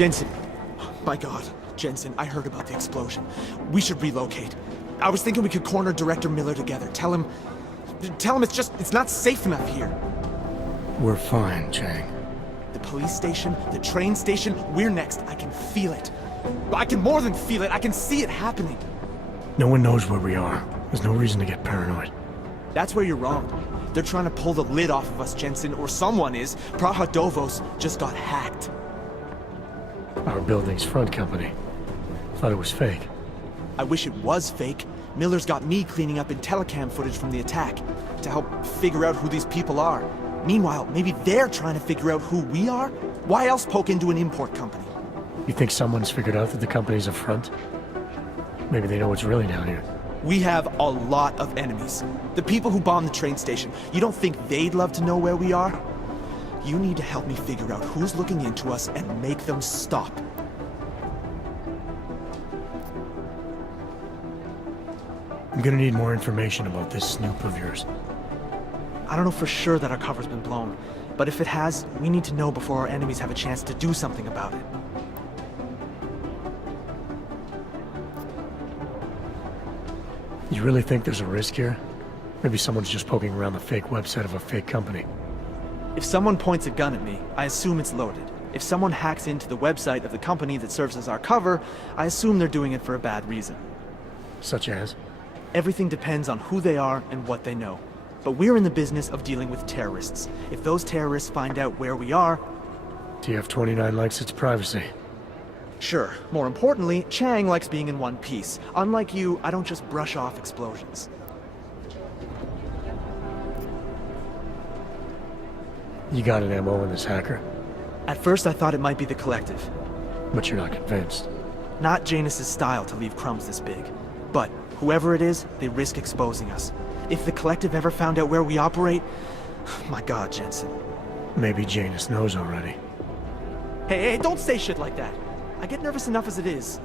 Jensen. My God, Jensen, I heard about the explosion. We should relocate. I was thinking we could corner Director Miller together. Tell him it's not safe enough here. We're fine, Chang. The police station, the train station, we're next. I can feel it. I can more than feel it. I can see it happening. No one knows where we are. There's no reason to get paranoid. That's where you're wrong. They're trying to pull the lid off of us, Jensen, or someone is. Praha-Dovos just got hacked. Our building's front company. Thought it was fake. I wish it was fake. Miller's got me cleaning up IntelliCam footage from the attack to help figure out who these people are. Meanwhile, maybe they're trying to figure out who we are? Why else poke into an import company? You think someone's figured out that the company's a front? Maybe they know what's really down here. We have a lot of enemies. The people who bombed the train station. You don't think they'd love to know where we are? You need to help me figure out who's looking into us and make them stop. I'm gonna need more information about this snoop of yours. I don't know for sure that our cover's been blown, but if it has, we need to know before our enemies have a chance to do something about it. You really think there's a risk here? Maybe someone's just poking around the fake website of a fake company. If someone points a gun at me, I assume it's loaded. If someone hacks into the website of the company that serves as our cover, I assume they're doing it for a bad reason. Such as? Everything depends on who they are and what they know. But we're in the business of dealing with terrorists. If those terrorists find out where we are... TF-29 likes its privacy. Sure. More importantly, Chang likes being in one piece. Unlike you, I don't just brush off explosions. You got an MO in this hacker? At first I thought it might be the Collective. But you're not convinced. Not Janus's style to leave crumbs this big. But whoever it is, they risk exposing us. If the Collective ever found out where we operate... My God, Jensen. Maybe Janus knows already. Hey, don't say shit like that. I get nervous enough as it is.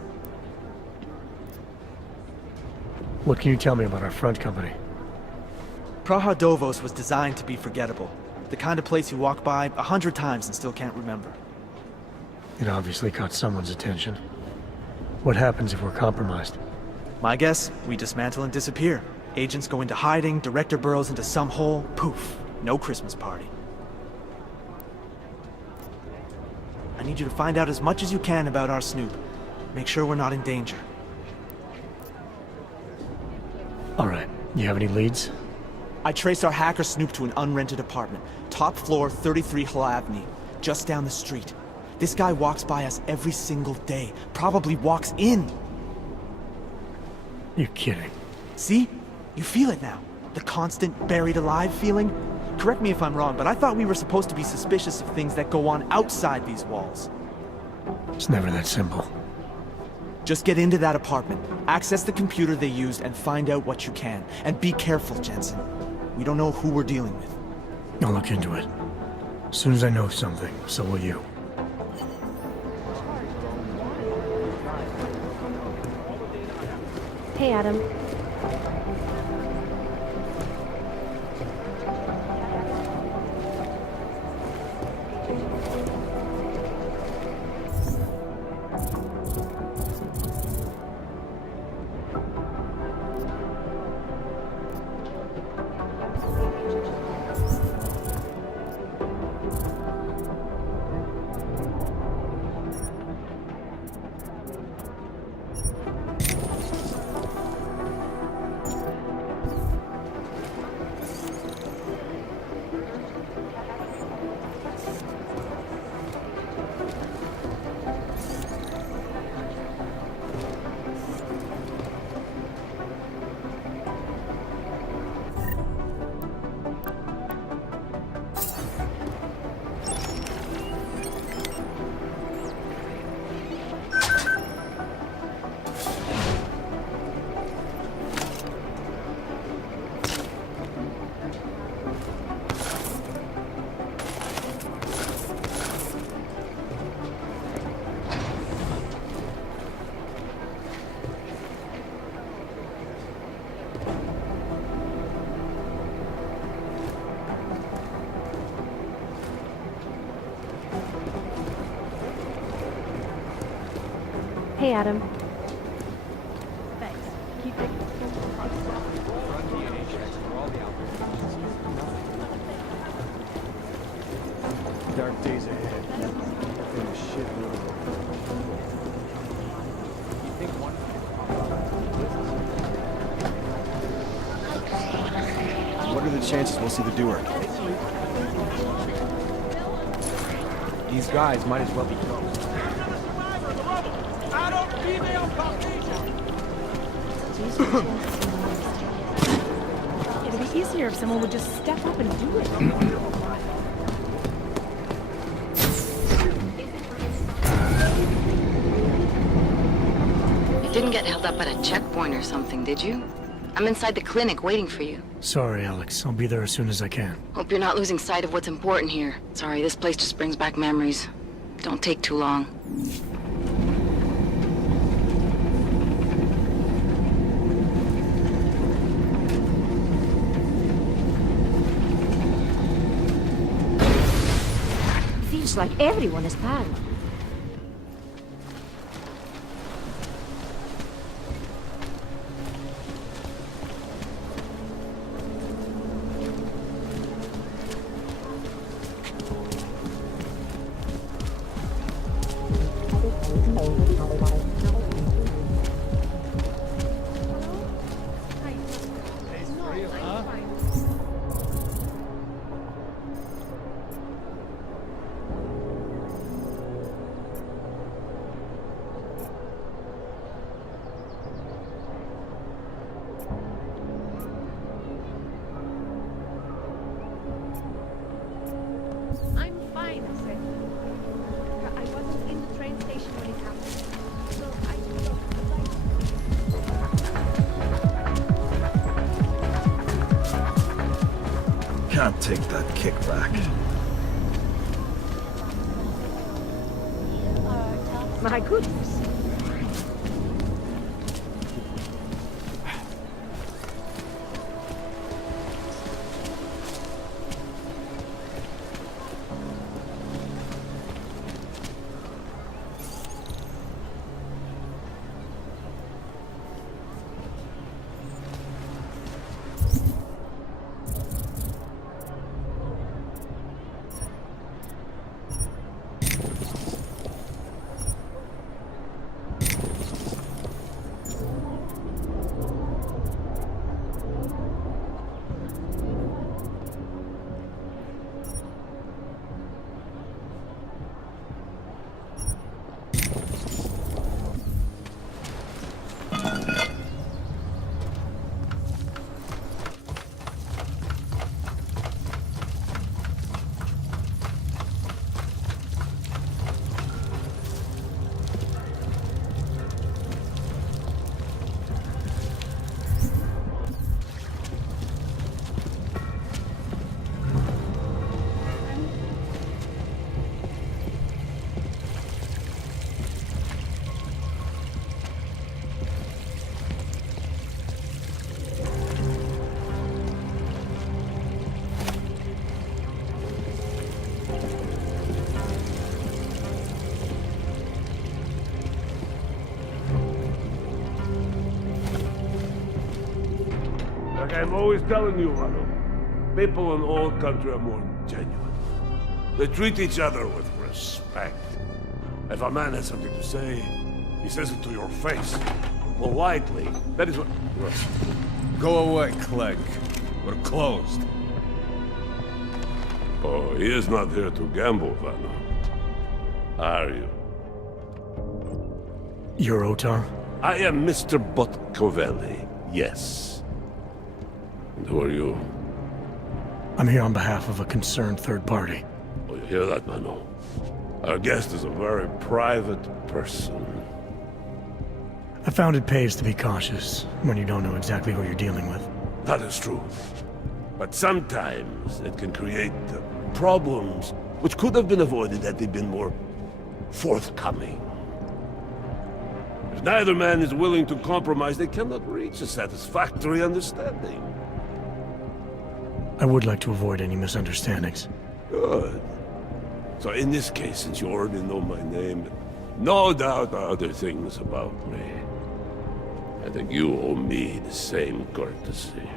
What can you tell me about our front company? Praha-Dovos was designed to be forgettable. The kind of place you walk by 100 times and still can't remember. It obviously caught someone's attention. What happens if we're compromised? My guess, we dismantle and disappear. Agents go into hiding, Director burrows into some hole, poof, no Christmas party. I need you to find out as much as you can about our snoop. Make sure we're not in danger. All right, you have any leads? I traced our hacker snoop to an unrented apartment. Top floor, 33 Hlavny, just down the street. This guy walks by us every single day, probably walks in. You're kidding. See? You feel it now. The constant buried alive feeling. Correct me if I'm wrong, but I thought we were supposed to be suspicious of things that go on outside these walls. It's never that simple. Just get into that apartment, access the computer they used, and find out what you can. And be careful, Jensen. We don't know who we're dealing with. I'll look into it. As soon as I know something, so will you. Hey, Adam. Hey, Adam. Thanks. Keep taking this. Dark days ahead. In a shitload. You think one? What are the chances we'll see the doer? These guys might as well be close. It'd be easier if someone would just step up and do it. Didn't get held up at a checkpoint or something, did you? I'm inside the clinic waiting for you. Sorry, Alex. I'll be there as soon as I can. Hope you're not losing sight of what's important here. Sorry, this place just brings back memories. Don't take too long. Feels like everyone is bad. I'm fine, I said. I wasn't in the train station when it happened. So I Can't take that kickback. My goodness. Like I'm always telling you, Rado, people in all country are more genuine. They treat each other with respect. If a man has something to say, he says it to your face. Politely. That is what... Russ. Go away, Clegg. We're closed. Oh, he is not here to gamble, Vanna. Are you? You're Otar? I am Mr. Botkovelli, yes. And who are you? I'm here on behalf of a concerned third party. Oh, you hear that, Mano? Our guest is a very private person. I found it pays to be cautious when you don't know exactly who you're dealing with. That is true. But sometimes it can create problems which could have been avoided had they been more forthcoming. If neither man is willing to compromise, they cannot reach a satisfactory understanding. I would like to avoid any misunderstandings. Good. So in this case, since you already know my name, no doubt other things about me. I think you owe me the same courtesy.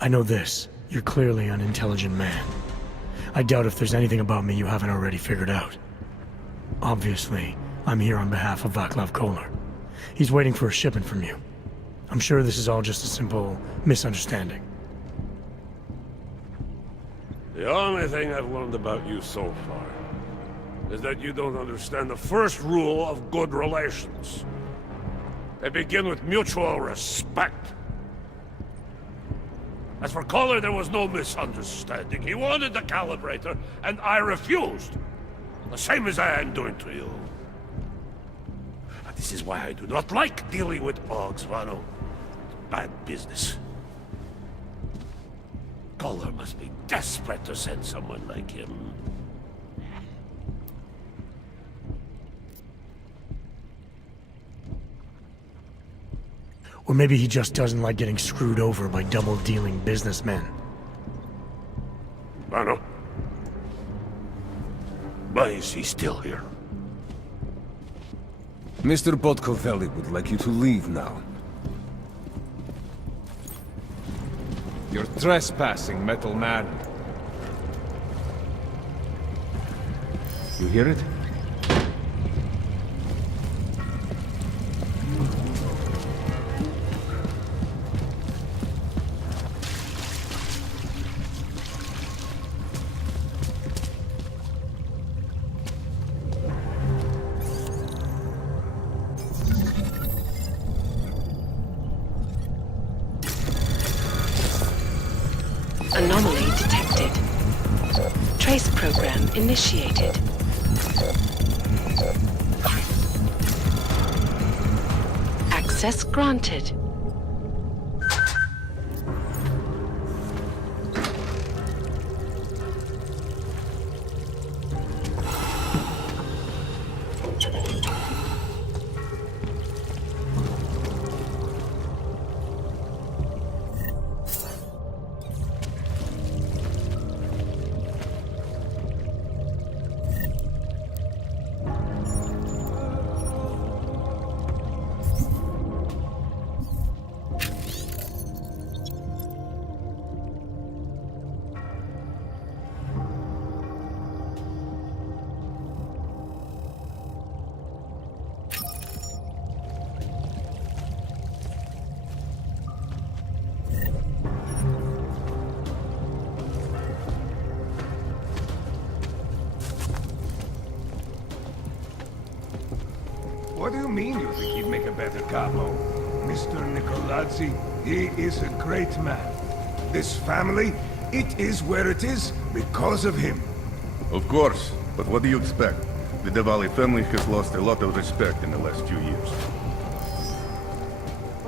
I know this. You're clearly an intelligent man. I doubt if there's anything about me you haven't already figured out. Obviously, I'm here on behalf of Vaclav Kolar. He's waiting for a shipment from you. I'm sure this is all just a simple misunderstanding. The only thing I've learned about you so far is that you don't understand the first rule of good relations. They begin with mutual respect. As for Kolar, there was no misunderstanding. He wanted the calibrator, and I refused. The same as I am doing to you. This is why I do not like dealing with Boggs, Vano. Bad business. Kolar must be desperate to send someone like him. Or maybe he just doesn't like getting screwed over by double-dealing businessmen. Vano? Why is he still here? Mr. Podkoveli would like you to leave now. You're trespassing, Metal Man. You hear it? Anomaly detected. Trace program initiated. Access granted. What do you mean you think he'd make a better capo? Mr. Nicolazzi, he is a great man. This family, it is where it is because of him. Of course, but what do you expect? The Diwali family has lost a lot of respect in the last few years.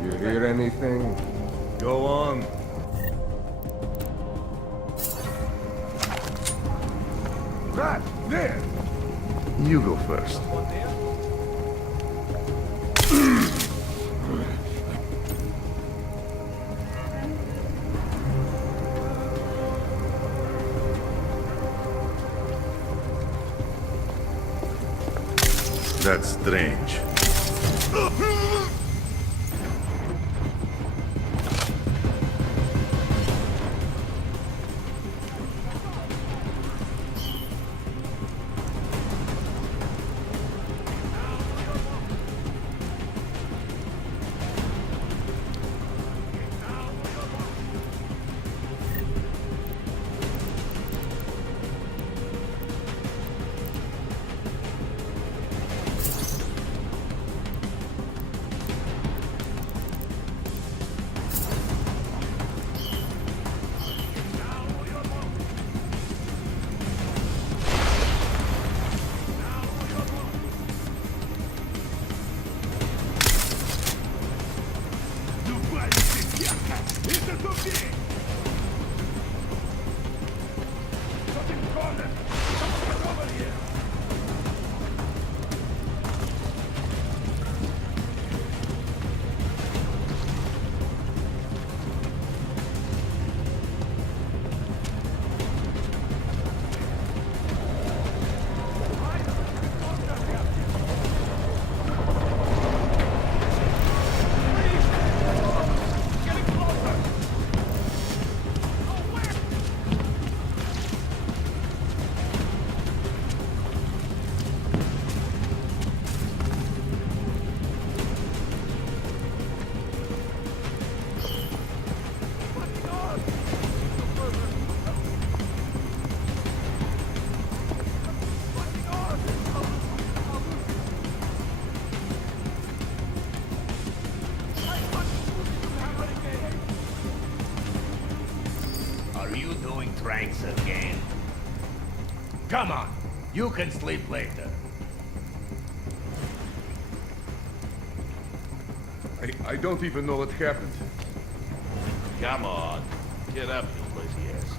You hear anything? Go on. Right, there! You go first. That's strange. Thanks again. Come on, you can sleep later. I don't even know what happened. Come on. Get up, you lazy ass.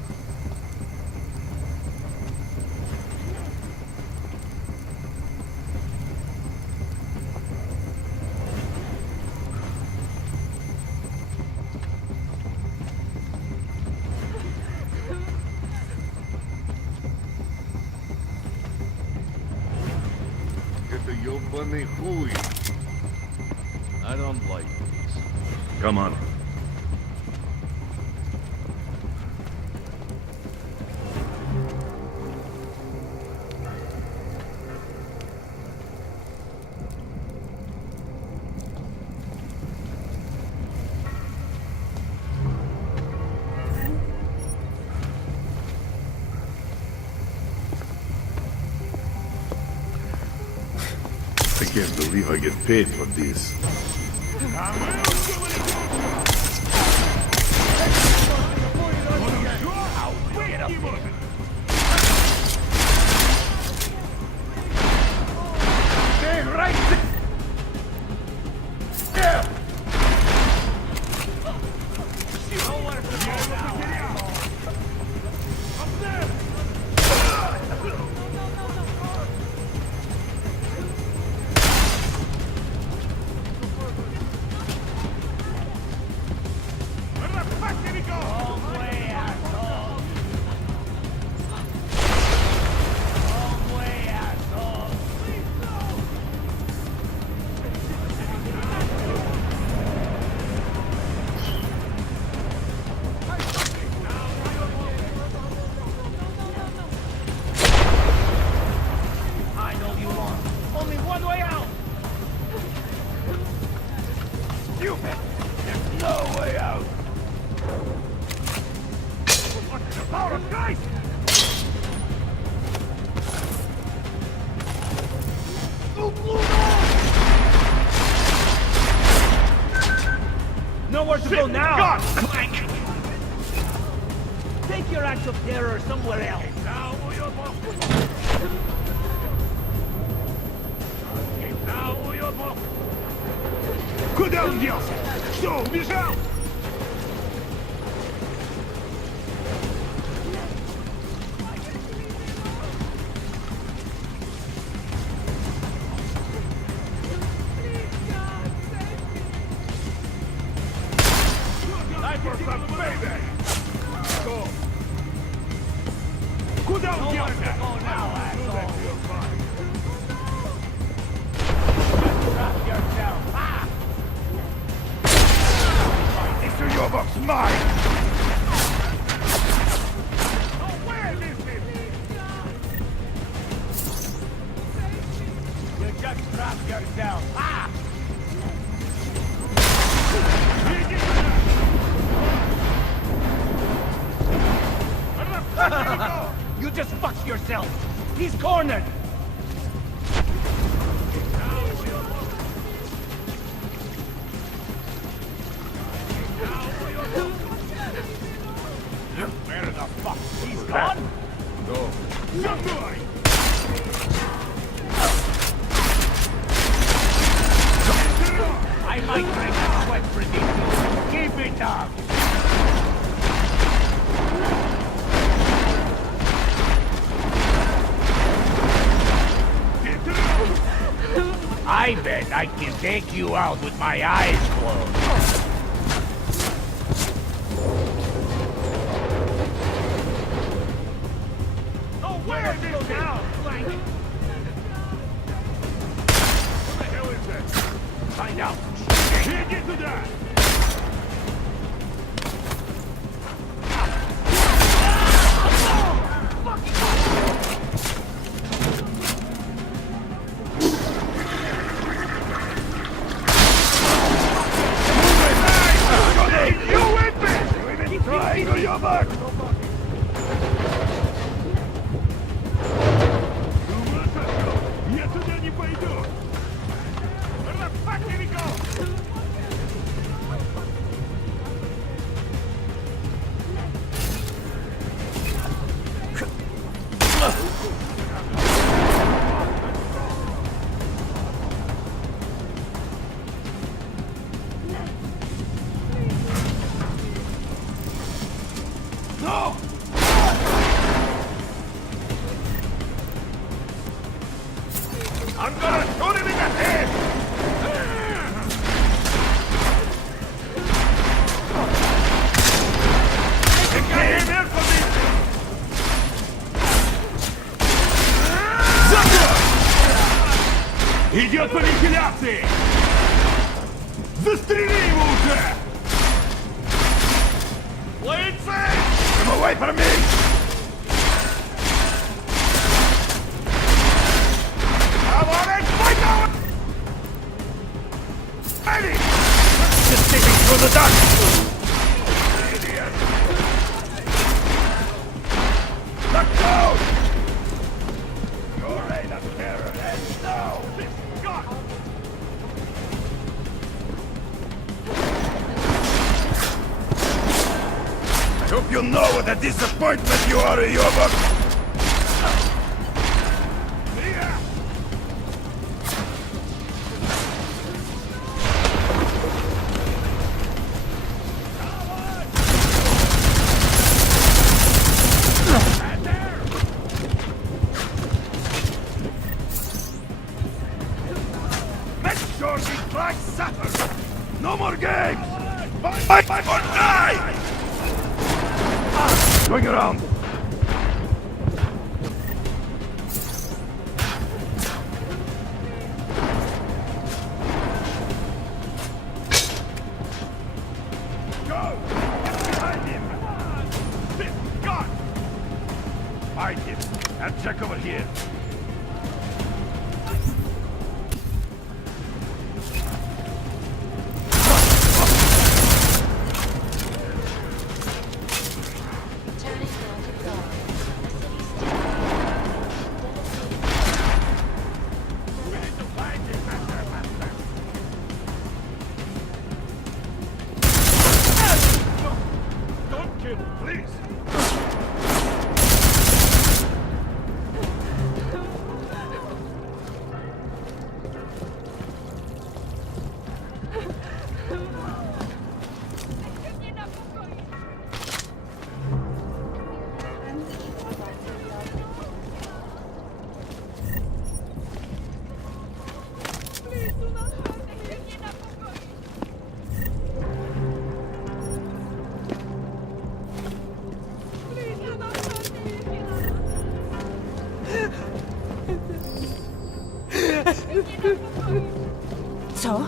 Это ёбаный хуй. I don't like these. Come on. I can't believe I get paid for this. Nowhere to go now! Clank! Take your acts of terror somewhere else! Куда он делся? Что, убежал? Куда он делся? This ёбок's mine! You just dropped yourself! Ah! You just fucked yourself! He's cornered! Where the fuck? He's gone? No. За мной! I might drink a sweat for this. Keep it up! I bet I can take you out with my eyes closed. Oh, where is it now? Flank! What the hell is that? Find out. Иди туда! Я туда не пойду! Идет по вентиляции! Застрели его уже! Come away from me! Come on and fight out! Ready! Just sticking through the duct! Idiot! Let go! Your reign of terror ends now! This God! I hope you know what a disappointment you are, Yobok! Make sure these flags suffer! No more games! Fight or die! Going around! Go! Get behind him! This God! Find him and check over here. Please! So?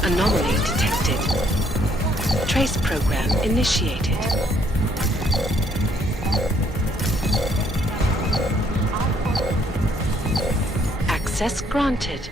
Anomaly detected. Trace program initiated. Access granted.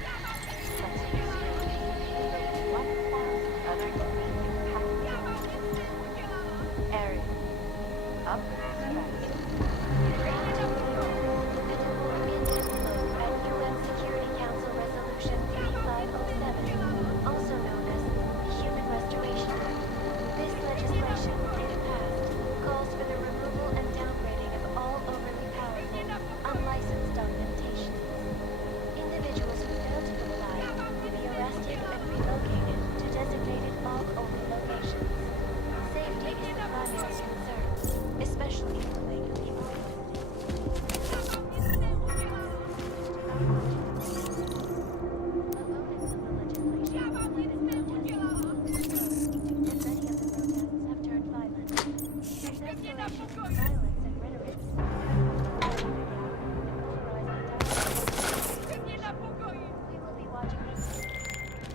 Unlicensed documentation. Individuals who fail to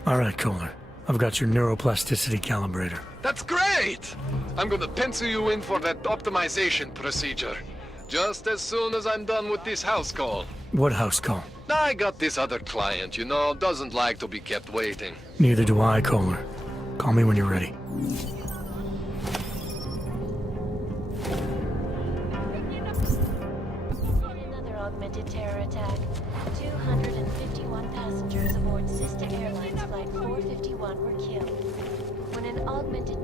All right, Kohler. I've got your neuroplasticity calibrator. That's great! I'm gonna pencil you in for that optimization procedure. Just as soon as I'm done with this house call. What house call? I got this other client, you know, doesn't like to be kept waiting. Neither do I, Kohler. Call me when you're ready. Another augmented terror attack. 251 passengers aboard Sister Airlines Flight 451 were killed. When an augmented...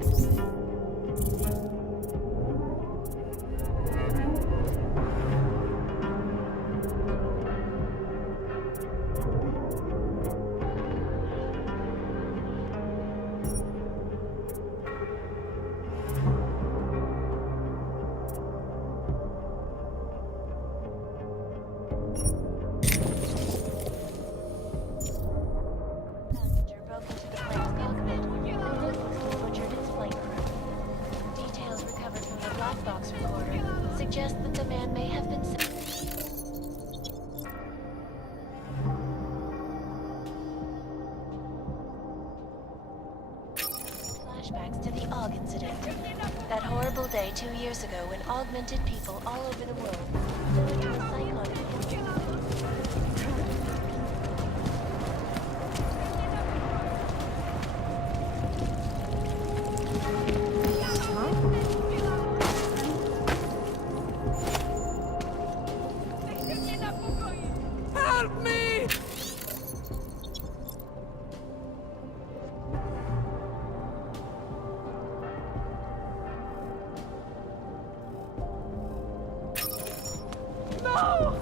suggest that the man may have been... Flashbacks to the AUG incident. That horrible day 2 years ago when augmented people all over the world lived in a psychotic... Help me! No!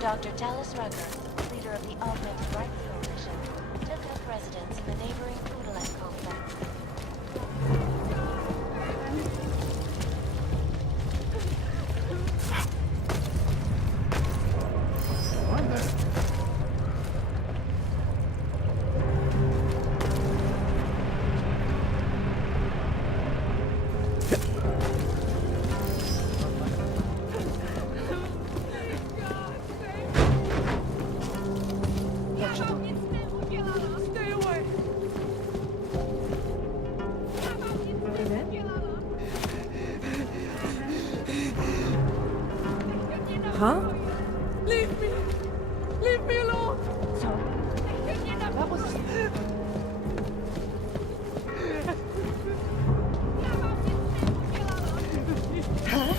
Dr. Dallas Rucker, leader of the Augmented Rights Coalition, took up residence in the neighboring Foodalite complex. Huh? Leave me! Leave me alone! That was... Huh?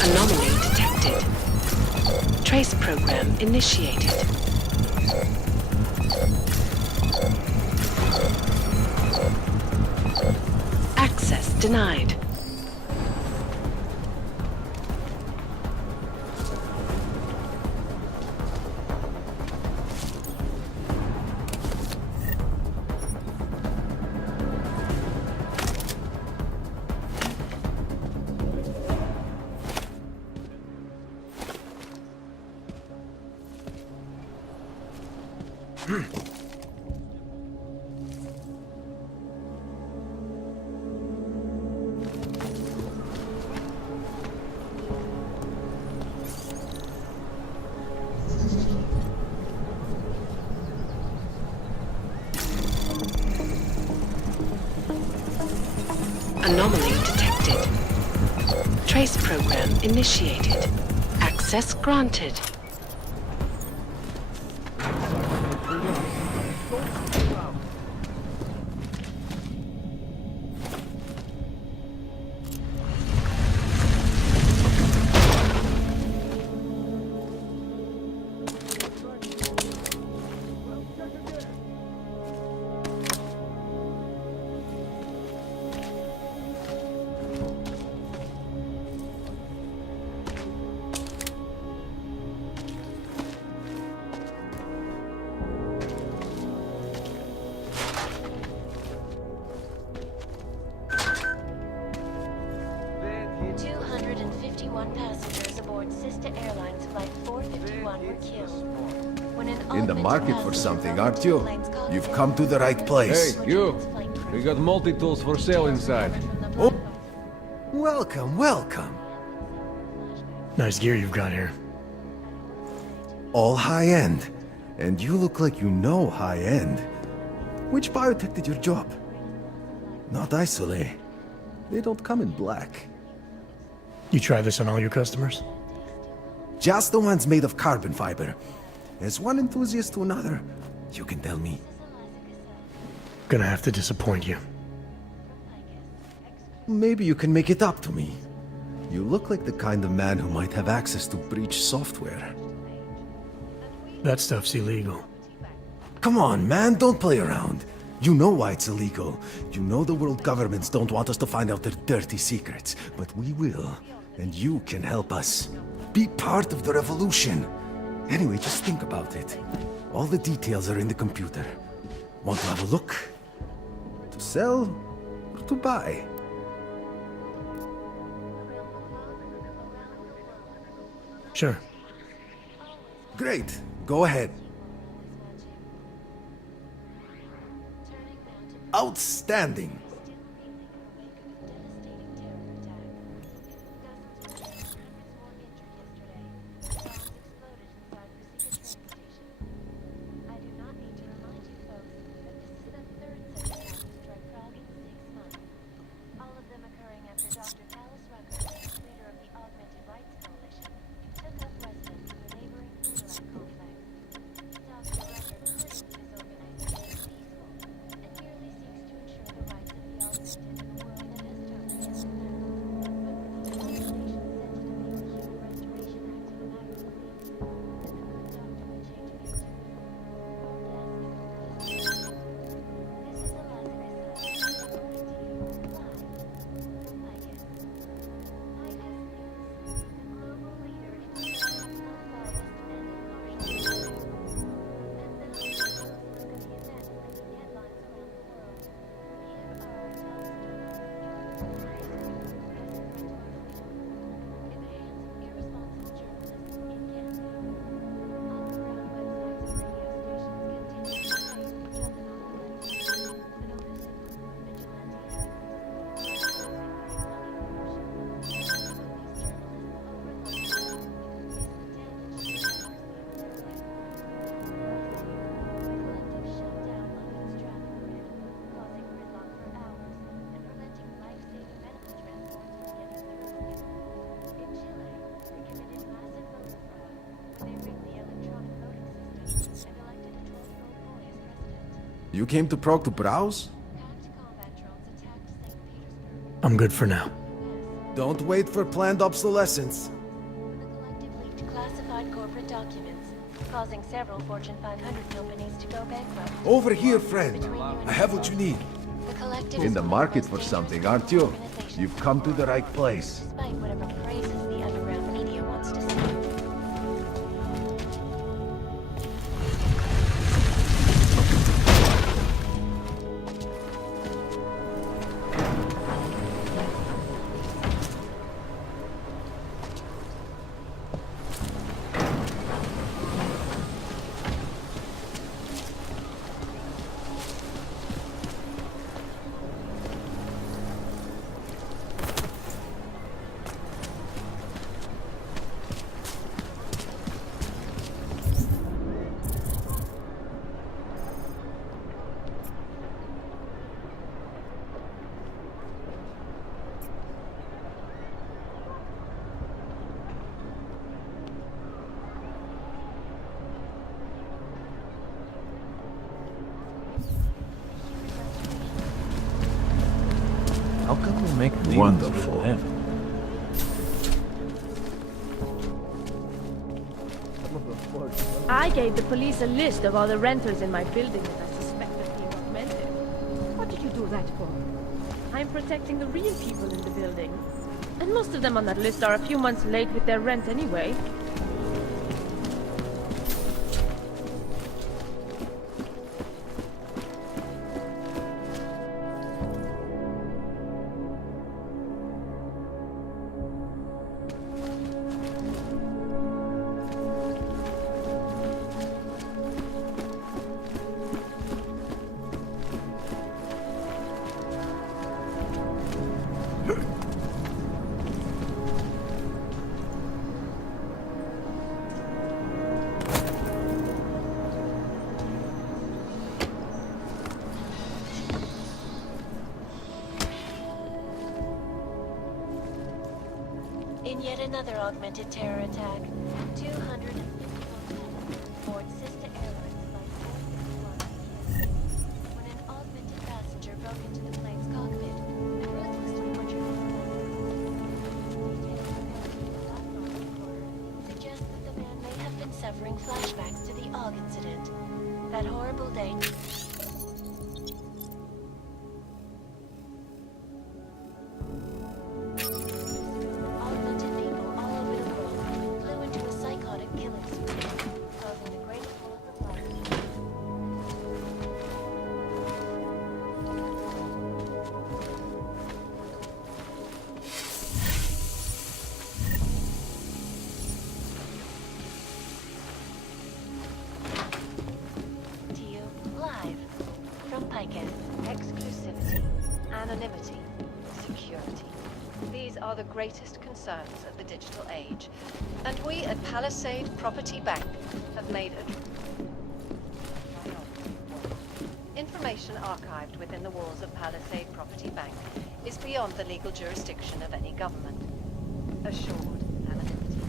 Anomaly detected. Trace program initiated. Access denied. Anomaly detected. Trace program initiated. Access granted. Passengers aboard Sister Airlines Flight 451 were killed. When an In the market for something, aren't you? You've come to the right place. Hey, you! We got multi-tools for sale inside. Oh. Welcome, welcome. Nice gear you've got here. All high-end. And you look like you know high-end. Which biotech did your job? Not Isolate. They don't come in black. You try this on all your customers? Just the ones made of carbon fiber. As one enthusiast to another, you can tell me. Gonna have to disappoint you. Maybe you can make it up to me. You look like the kind of man who might have access to breach software. That stuff's illegal. Come on, man, don't play around. You know why it's illegal. You know the world governments don't want us to find out their dirty secrets. But we will. And you can help us. Be part of the revolution. Anyway, just think about it. All the details are in the computer. Want to have a look? To sell or to buy? Sure. Great. Go ahead. Outstanding. You came to Prague to browse? I'm good for now. Don't wait for planned obsolescence. Classified corporate documents, causing several Fortune 500 companies to go bankrupt. Over here, friend. I have what you need. In the market for something, aren't you? You've come to the right place. Despite whatever praises the underground media wants to see. How come we make deals Wonderful. with him? I gave the police a list of all the renters in my building that I suspect of being augmented. What did you do that for? I'm protecting the real people in the building. And most of them on that list are a few months late with their rent anyway. In yet another augmented terror attack, 251 aboard Sister Airlines Flight 451 when an augmented passenger broke into the plane's cockpit and ruthlessly butchered suggest that the man may have been suffering flashbacks to the AUG incident. That horrible day. Exclusivity, anonymity, security. These are the greatest concerns of the digital age. And we at Palisade Property Bank have made information archived within the walls of Palisade Property Bank is beyond the legal jurisdiction of any government. Assured anonymity.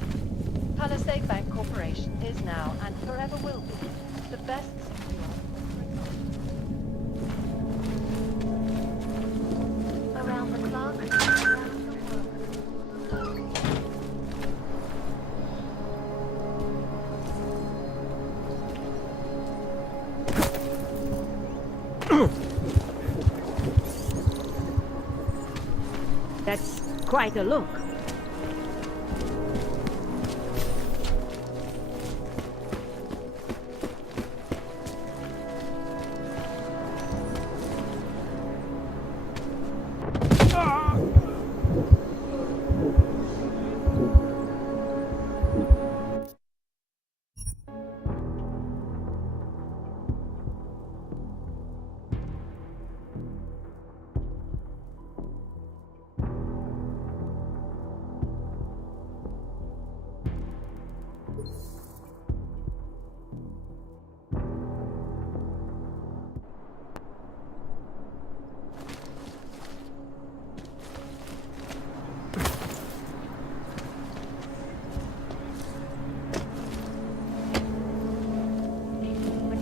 Palisade Bank Corporation is now and forever will be the best secure. Around the clock, around the world. That's quite a look.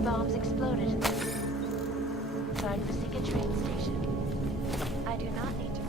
Bombs exploded inside the Sika train station. I do not need to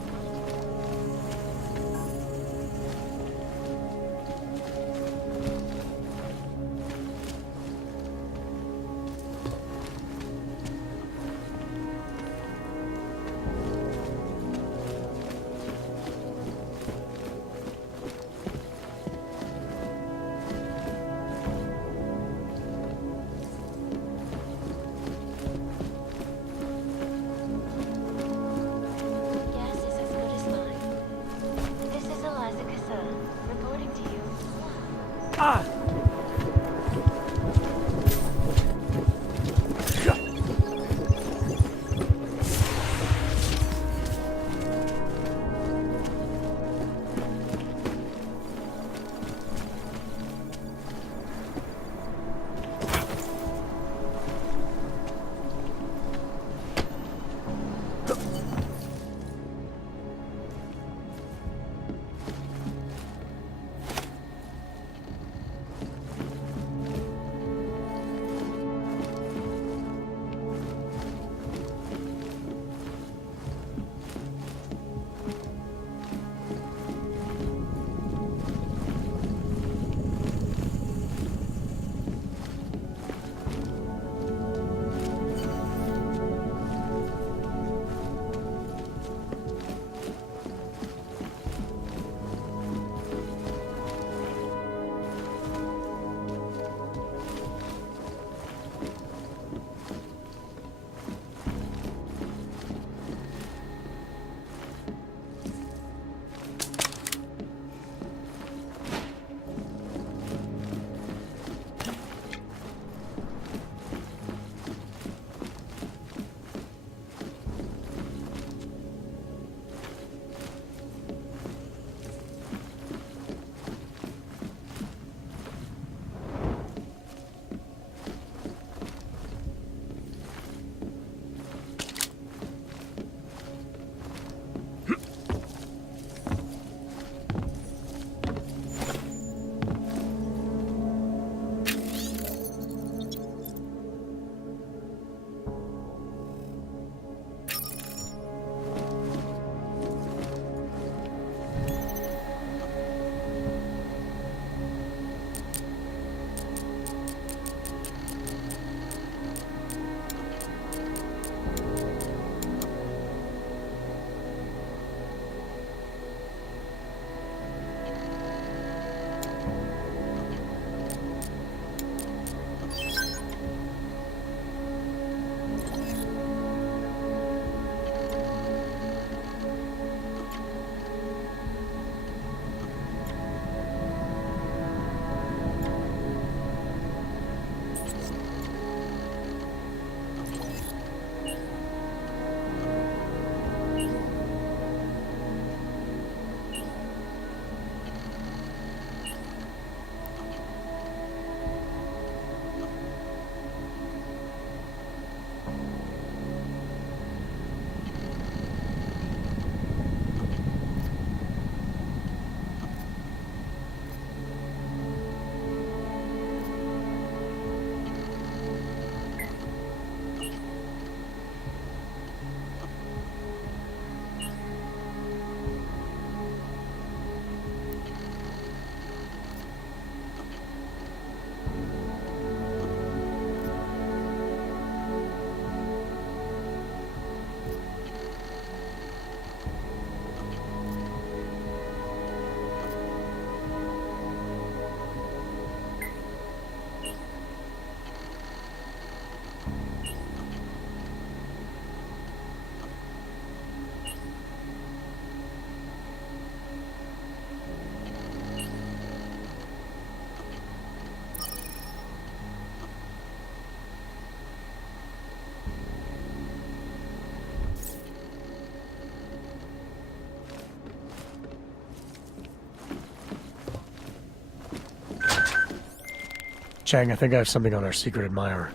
Chang, I think I have something on our secret admirer.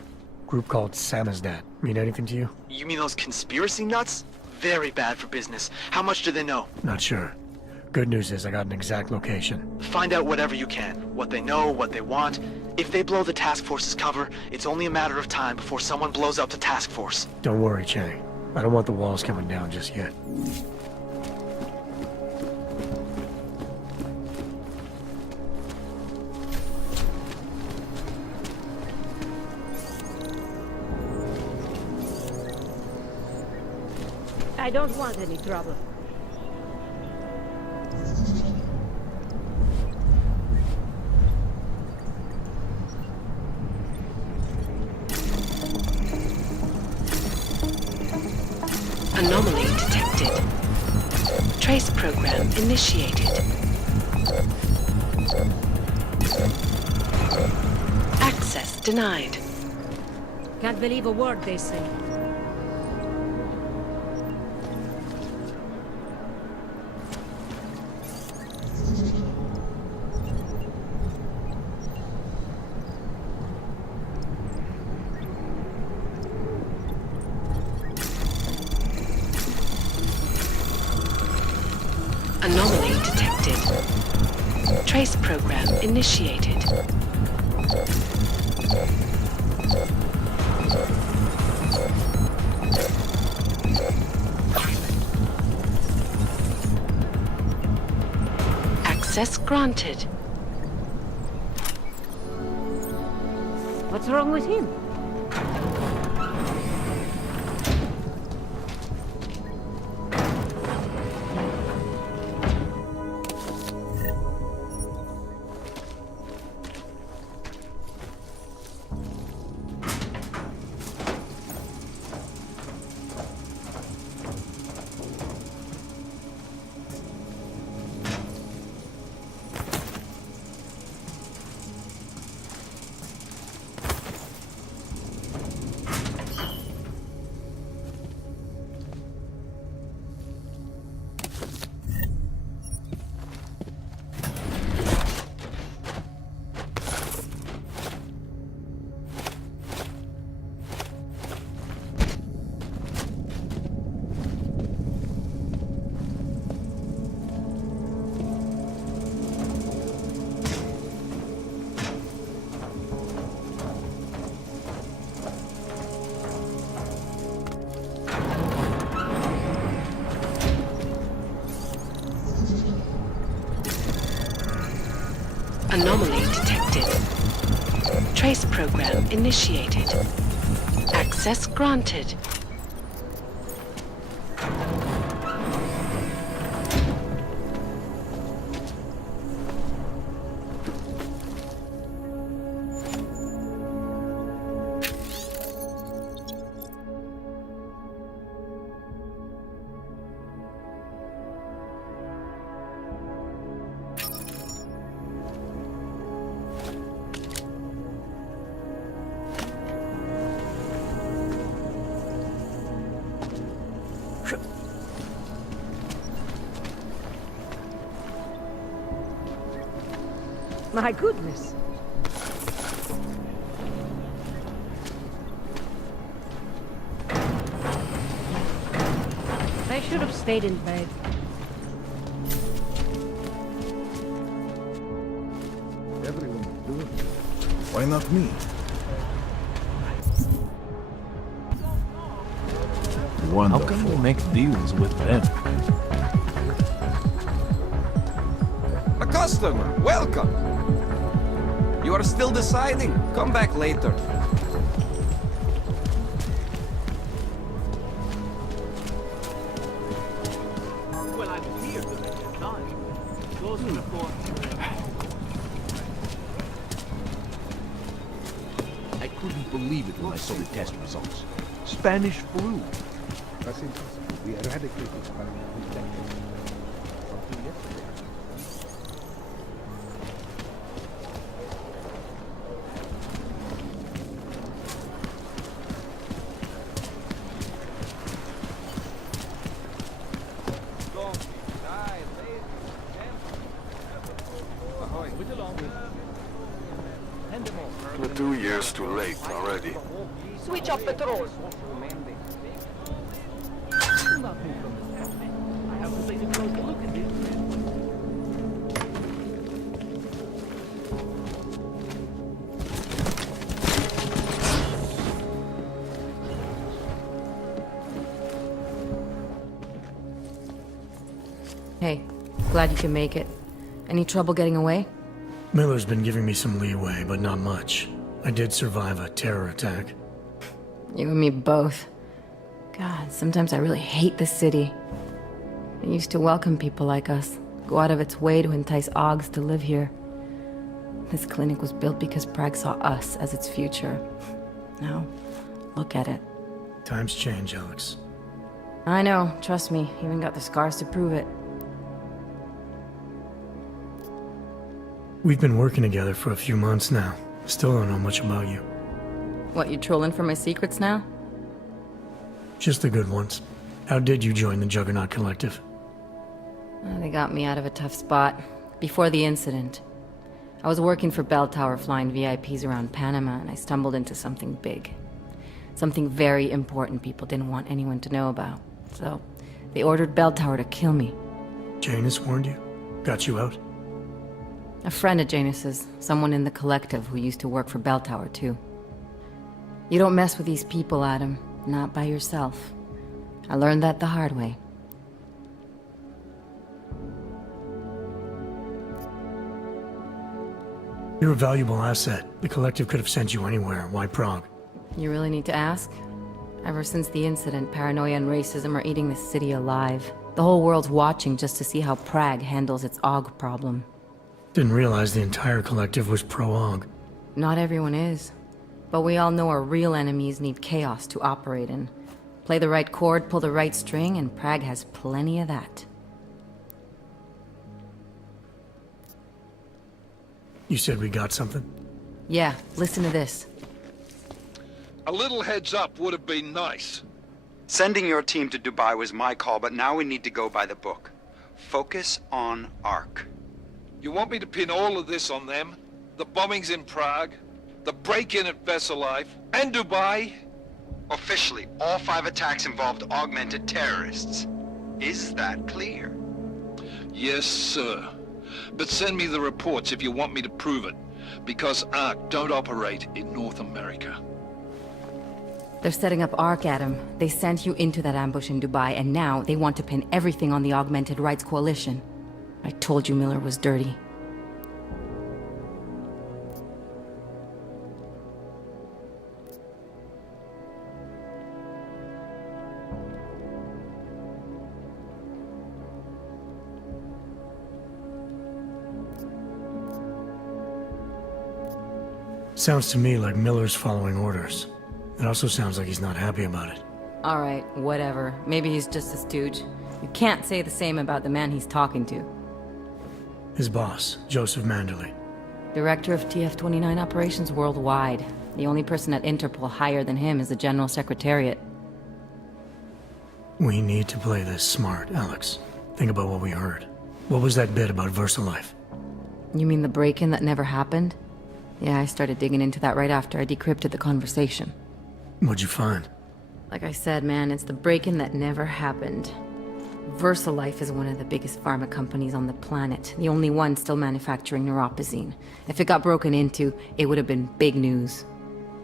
Group called Samizdat. Mean anything to you? You mean those conspiracy nuts? Very bad for business. How much do they know? Not sure. Good news is I got an exact location. Find out whatever you can. What they know, what they want. If they blow the task force's cover, it's only a matter of time before someone blows up the task force. Don't worry, Chang. I don't want the walls coming down just yet. I don't want any trouble. Anomaly detected. Trace program initiated. Access denied. Can't believe a word they say. Anomaly detected. Trace program initiated. Access granted. What's wrong with him? Anomaly detected. Trace program initiated. Access granted. My goodness. I should have stayed in bed. Everyone's doing it. Why not me? Wonderful. How can we make deals with them? A customer, welcome! You are still deciding? Come back later. Well, I'm here to make it time. Those who report. I couldn't believe it when I saw the test results. Spanish flu. That's impossible. We eradicated Spanish flu decades ago. Something yesterday. Ahoy. With along. Hand them over. We're 2 years too late already. Switch off patrol. Hey, glad you can make it. Any trouble getting away? Miller's been giving me some leeway, but not much. I did survive a terror attack. You and me both. God, sometimes I really hate this city. It used to welcome people like us, go out of its way to entice Augs to live here. This clinic was built because Prague saw us as its future. Now, look at it. Times change, Alex. I know, trust me, even got the scars to prove it. We've been working together for a few months now. Still don't know much about you. What, you trolling for my secrets now? Just the good ones. How did you join the Juggernaut Collective? They got me out of a tough spot. Before the incident. I was working for Bell Tower flying VIPs around Panama, and I stumbled into something big. Something very important people didn't want anyone to know about. So, they ordered Bell Tower to kill me. Janus warned you? Got you out? A friend of Janus's, someone in the collective who used to work for Bell Tower too. You don't mess with these people, Adam. Not by yourself. I learned that the hard way. You're a valuable asset. The collective could have sent you anywhere. Why Prague? You really need to ask? Ever since the incident, paranoia and racism are eating this city alive. The whole world's watching just to see how Prague handles its AUG problem. Didn't realize the entire collective was pro-AUG. Not everyone is. But we all know our real enemies need chaos to operate in. Play the right chord, pull the right string, and Prague has plenty of that. You said we got something? Yeah, listen to this. A little heads up would have been nice. Sending your team to Dubai was my call, but now we need to go by the book. Focus on ARC. You want me to pin all of this on them? The bombings in Prague, the break-in at Vessel Life, and Dubai? Officially, all 5 attacks involved augmented terrorists. Is that clear? Yes, sir. But send me the reports if you want me to prove it, because ARC don't operate in North America. They're setting up ARC, Adam. They sent you into that ambush in Dubai, and now they want to pin everything on the Augmented Rights Coalition. I told you Miller was dirty. Sounds to me like Miller's following orders. It also sounds like he's not happy about it. Alright, whatever. Maybe he's just a stooge. You can't say the same about the man he's talking to. His boss, Joseph Manderley. Director of TF-29 operations worldwide. The only person at Interpol higher than him is the General Secretariat. We need to play this smart, Alex. Think about what we heard. What was that bit about VersaLife? You mean the break-in that never happened? Yeah, I started digging into that right after I decrypted the conversation. What'd you find? Like I said, man, it's the break-in that never happened. VersaLife is one of the biggest pharma companies on the planet. The only one still manufacturing neuropozyne. If it got broken into, it would have been big news.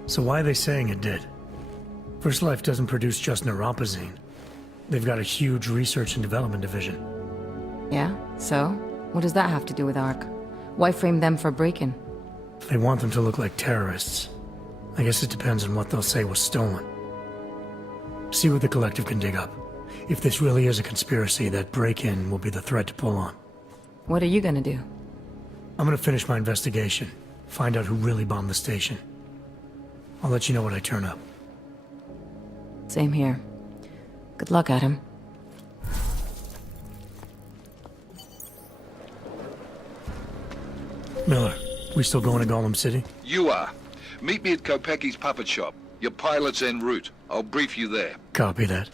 So why are they saying it did? VersaLife doesn't produce just neuropozyne. They've got a huge research and development division. Yeah? So? What does that have to do with ARC? Why frame them for break-in? They want them to look like terrorists. I guess it depends on what they'll say was stolen. See what the collective can dig up. If this really is a conspiracy, that break-in will be the thread to pull on. What are you gonna do? I'm gonna finish my investigation. Find out who really bombed the station. I'll let you know when I turn up. Same here. Good luck, Adam. Miller, we still going to Golem City? You are. Meet me at Kopecki's puppet shop. Your pilot's en route. I'll brief you there. Copy that.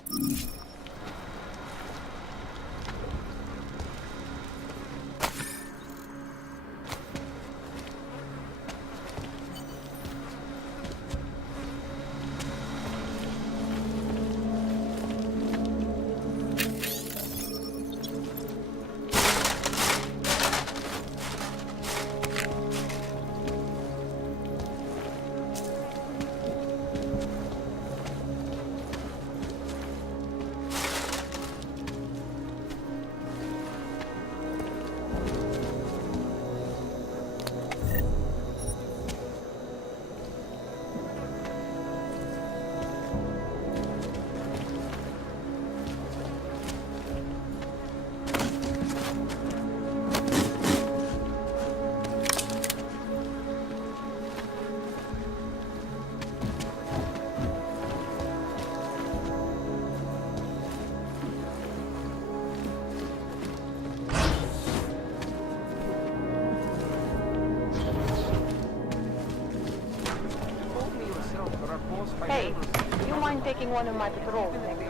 taking one of my patrols next week.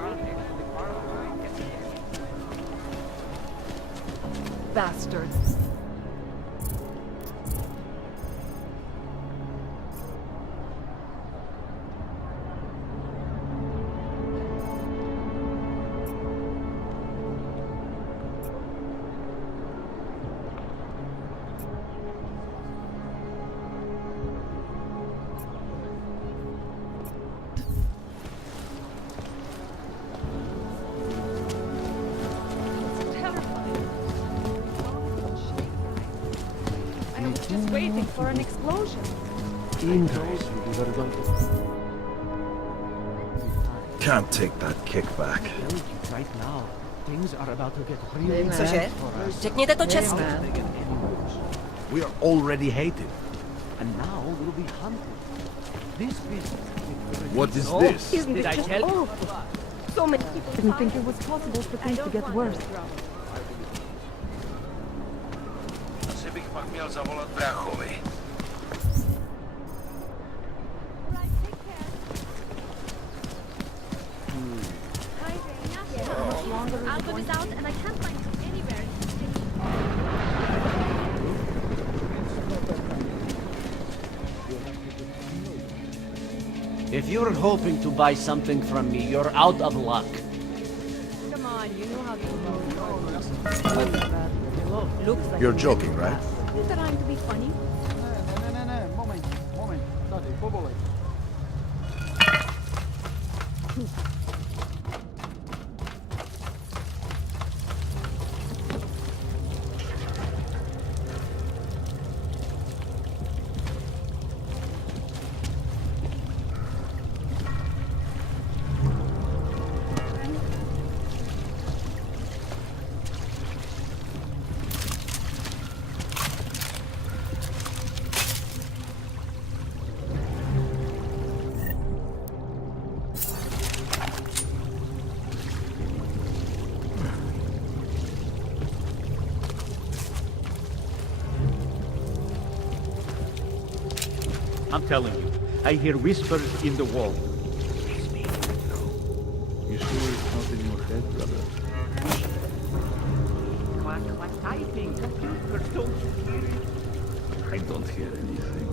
Bastards. Just waiting for an explosion. Can't take that kickback. Right now, things are about to get really Cože? Řekněte to čestně. We are already hated. And now we'll be hunted. This business. What is this? Isn't it I just tell you? awful? So many people didn't think it was possible for things to get worse. Asi bych pak měl zavolat bráchovi. Album is out and I can't find it anywhere. If you're hoping to buy something from me, you're out of luck. Come on, you know how this goes. Looks like You're joking, right? You're trying to be funny. Moment. Date, povolej. I'm telling you, I hear whispers in the wall. You sure it's not in your head, brother? Quack, typing, computers, don't you hear it? I don't hear anything.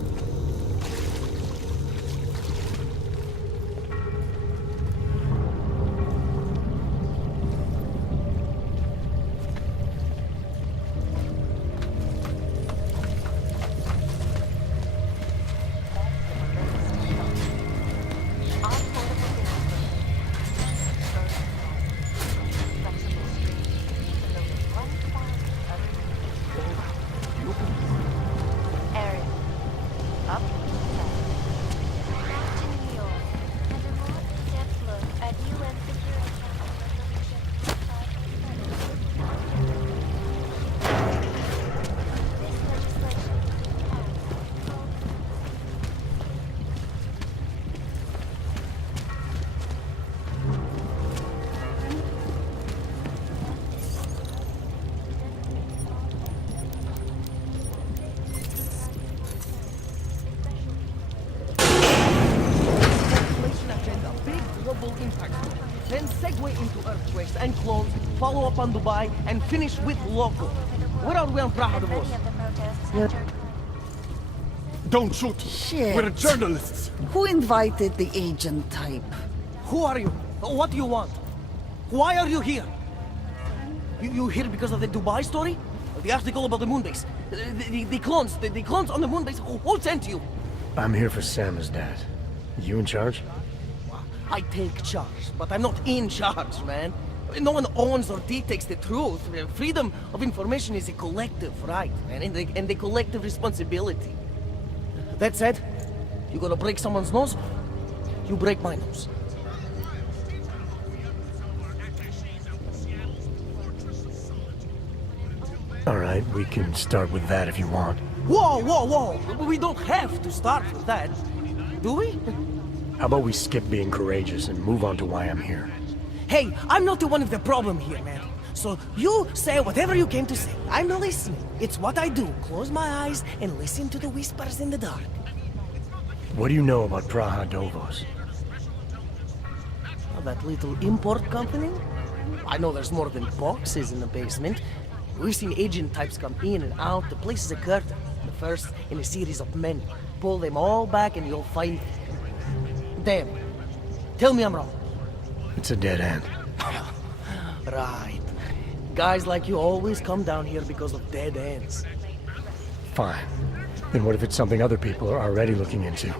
Then segue into earthquakes and clones, follow up on Dubai, and finish with local. Where are we on Praha the most? Don't shoot! Shit. We're journalists! Who invited the agent type? Who are you? What do you want? Why are you here? You here because of the Dubai story? The article about the moonbase? The clones on the moonbase? Who sent you? I'm here for Sam's dad. You in charge? I take charge, but I'm not in charge, man. No one owns or dictates the truth. Freedom of information is a collective right, man, and the collective responsibility. That said, you gonna break someone's nose? You break my nose. All right, we can start with that if you want. Whoa! We don't have to start with that, do we? How about we skip being courageous and move on to why I'm here? Hey, I'm not the one with the problem here, man. So you say whatever you came to say. I'm not listening. It's what I do. Close my eyes and listen to the whispers in the dark. What do you know about Praha Dovos? that little import company? I know there's more than boxes in the basement. We've seen agent types come in and out. The place is a curtain. The first in a series of men. Pull them all back and you'll find... Damn. Tell me I'm wrong. It's a dead end. Right. Guys like you always come down here because of dead ends. Fine. Then what if it's something other people are already looking into?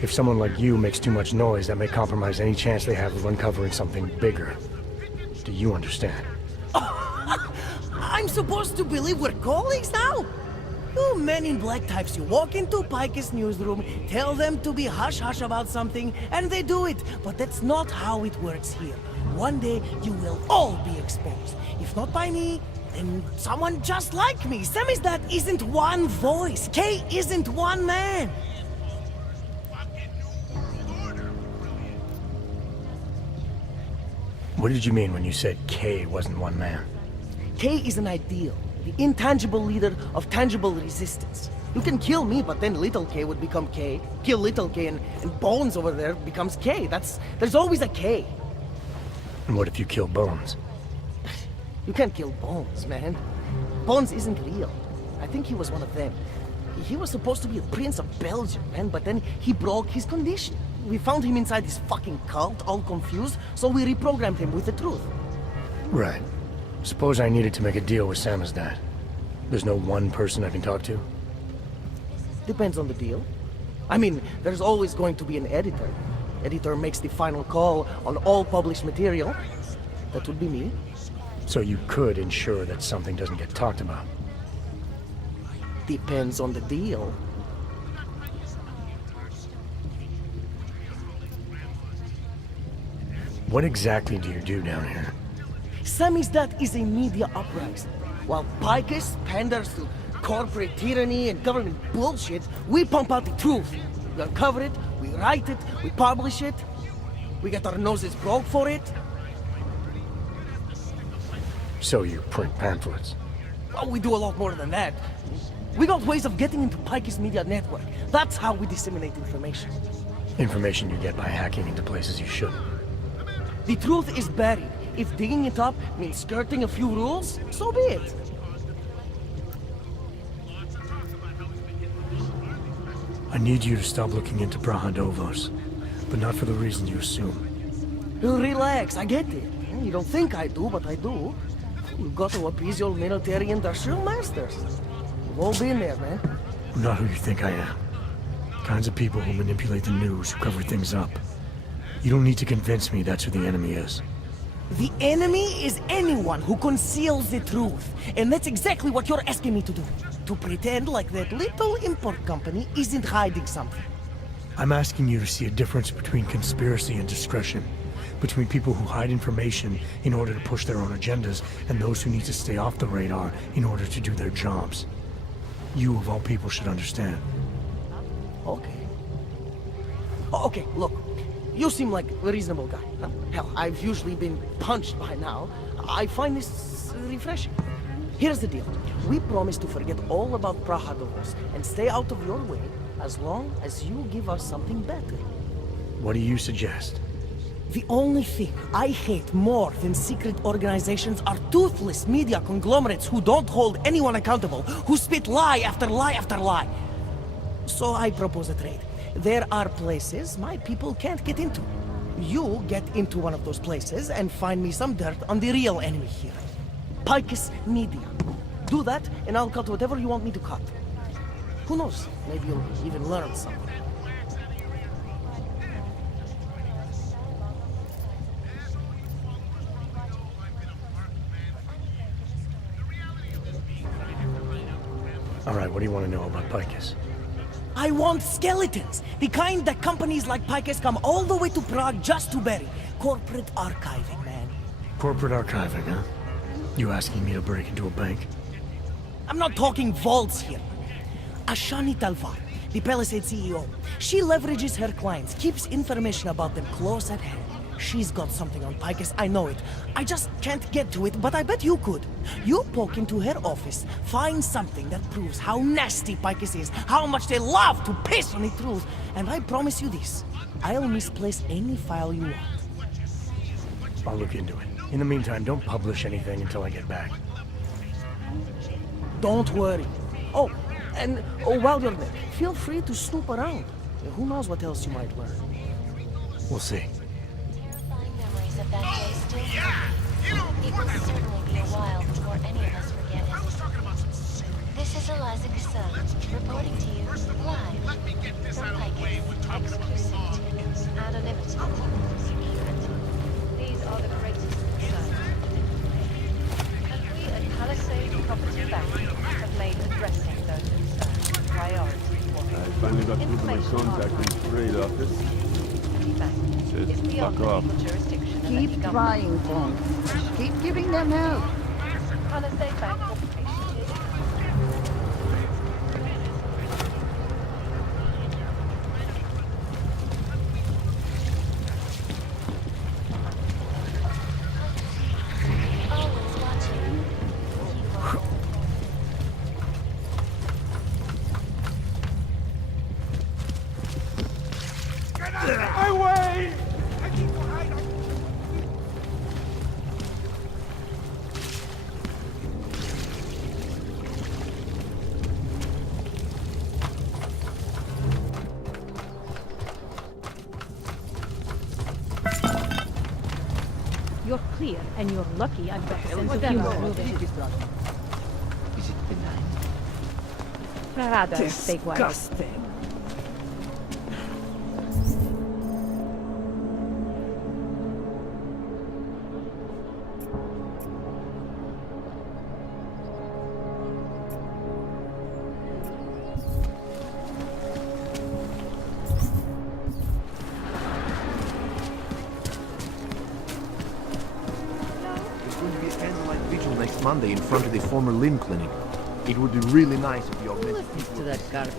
If someone like you makes too much noise, that may compromise any chance they have of uncovering something bigger. Do you understand? I'm supposed to believe we're colleagues now? You men in black types, you walk into Pike's newsroom, tell them to be hush-hush about something, and they do it. But that's not how it works here. One day, you will all be exposed. If not by me, then someone just like me. Samizdat isn't one voice. K isn't one man. What did you mean when you said K wasn't one man? K is an ideal, the intangible leader of tangible resistance. You can kill me, but then little K would become K. Kill little K and Bones over there becomes K. There's always a K. And what if you kill Bones? You can't kill Bones, man. Bones isn't real. I think he was one of them. He was supposed to be a prince of Belgium, man, but then he broke his condition. We found him inside his fucking cult, all confused, so we reprogrammed him with the truth. Right. Suppose I needed to make a deal with Samizdat. There's no one person I can talk to? Depends on the deal. I mean, there's always going to be an editor. Editor makes the final call on all published material. That would be me. So you could ensure that something doesn't get talked about? Depends on the deal. What exactly do you do down here? Samizdat is a media uprising. While Picus panders to corporate tyranny and government bullshit, we pump out the truth. We uncover it, we write it, we publish it. We get our noses broke for it. So you print pamphlets? Well, we do a lot more than that. We got ways of getting into Picus media network. That's how we disseminate information. Information you get by hacking into places you shouldn't. The truth is buried. If digging it up means skirting a few rules, so be it. I need you to stop looking into Brahadovos, but not for the reason you assume. Relax, I get it. You don't think I do, but I do. You've got to appease your military industrial masters. We've all been there, man. I'm not who you think I am. Kinds of people who manipulate the news, who cover things up. You don't need to convince me that's who the enemy is. The enemy is anyone who conceals the truth. And that's exactly what you're asking me to do. To pretend like that little import company isn't hiding something. I'm asking you to see a difference between conspiracy and discretion. Between people who hide information in order to push their own agendas and those who need to stay off the radar in order to do their jobs. You, of all people, should understand. Okay. Okay, look. You seem like a reasonable guy. Hell, I've usually been punched by now. I find this refreshing. Here's the deal. We promise to forget all about Brahadovos and stay out of your way as long as you give us something better. What do you suggest? The only thing I hate more than secret organizations are toothless media conglomerates who don't hold anyone accountable, who spit lie after lie after lie. So I propose a trade. There are places my people can't get into. You get into one of those places and find me some dirt on the real enemy here. Picus Media. Do that, and I'll cut whatever you want me to cut. Who knows? Maybe you'll even learn something. All right, what do you want to know about Picus? I want skeletons! The kind that companies like Picus come all the way to Prague just to bury. Corporate archiving, man. Corporate archiving, huh? You asking me to break into a bank? I'm not talking vaults here. Ashani Talvar, the Palisade CEO, she leverages her clients, keeps information about them close at hand. She's got something on Picus, I know it. I just can't get to it, but I bet you could. You poke into her office, find something that proves how nasty Picus is, how much they love to piss on the truth, and I promise you this, I'll misplace any file you want. I'll look into it. In the meantime, don't publish anything until I get back. Don't worry. Oh, and while you're there, feel free to snoop around. Who knows what else you might learn. We'll see. Terrifying memories of that day still haunting me. It will certainly be a while before any of us forget it. This is Eliza Casson, reporting to you live from Pike's exclusivity. Anonymity. Security. These are the greatest concerns. And we at Palisade Property Bank have made addressing those concerns a priority. I finally got through to my contact in the trade office. Said, fuck off. Keep trying, Bond. Keep giving them help. Palisade Bank Corporation. My way! You're clear, and you're lucky I've got a sense of humor moving. Is it benign? Rather, stay quiet. Disgusting. Next Monday in front of the former limb clinic. It would be really nice if you augmented To that garbage.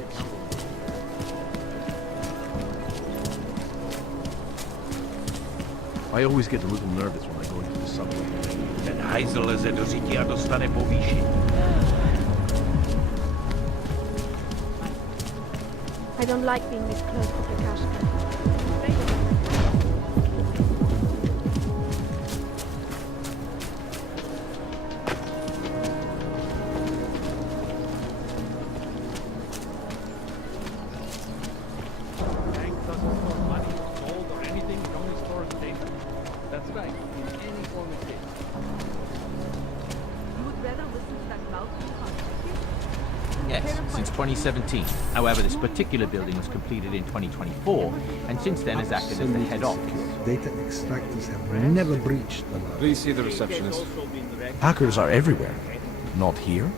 I always get a little nervous when I go into the subway. Ten hajzel ze do życia dostane povýšení. I don't like being this close to the cash counter. Yes, since 2017. However, this particular building was completed in 2024, and since then has acted as the head office. Data extractors have never breached the law. Please see the receptionist. Hackers are everywhere. Not here?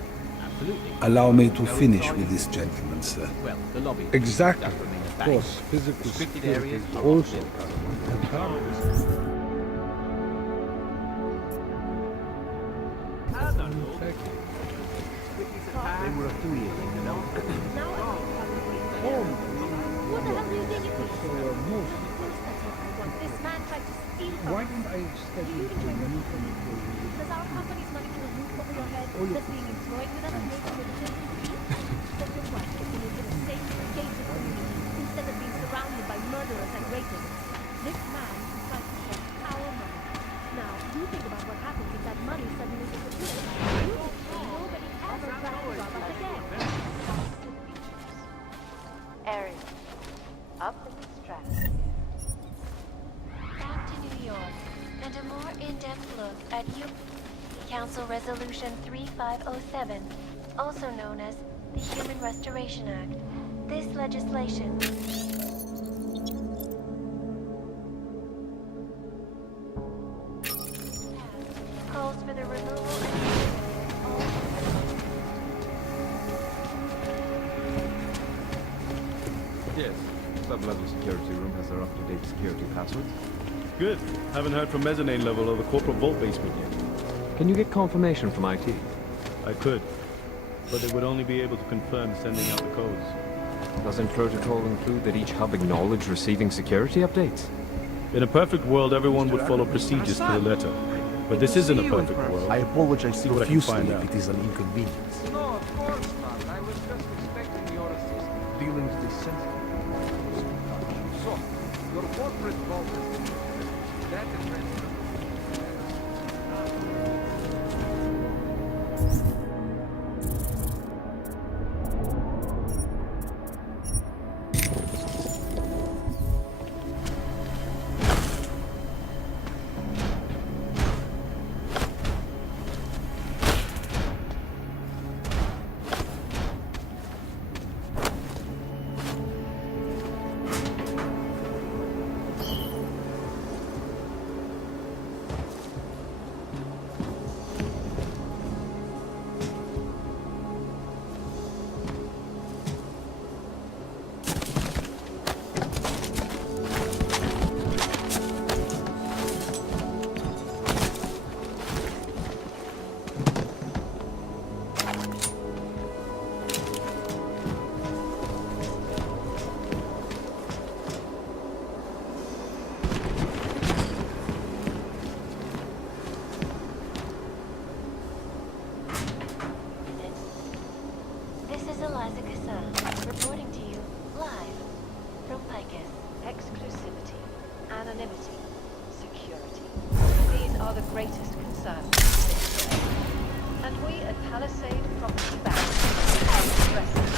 Absolutely. Allow me to finish with this gentleman, sir. Well, the lobby. Exactly. That remains Of bang. course, physical Restricted security areas is are also off-limits. They were affiliated, you know? Who the hell do you think it is? This man tried to steal from Why us. don't I schedule Do you for enjoy you this? Does our company's money put a roof over your head? Does being employed with us make you a legitimate Does your wife get to live in a safe, gated community instead of being surrounded by murderers and rapists? This man tried to take our money. Now, you think about what happens if that money suddenly disappears. Nobody ever tries to rob us again. Area. Up in the stratosphere. Back to New York, and a more in-depth look at Council Resolution 3507, also known as the Human Restoration Act. This legislation calls for the removal and all Yes. Sub-level security room has their up-to-date security passwords. Good. Haven't heard from mezzanine level or the corporate vault basement yet. Can you get confirmation from IT? I could, but they would only be able to confirm sending out the codes. Doesn't protocol include that each hub acknowledge receiving security updates? In a perfect world, everyone would follow procedures to the letter. But this isn't a perfect world. I apologize See what I can profusely find if out. it is an inconvenience. No, of course not. I was just expecting your assistance. Dealing with this sensitive. So, your corporate vault has been that address. Reporting to you live from Picus. Exclusivity, anonymity, security. These are the greatest concerns today. And we at Palisade Property Bank are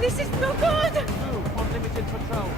This is no good! Unlimited patrol.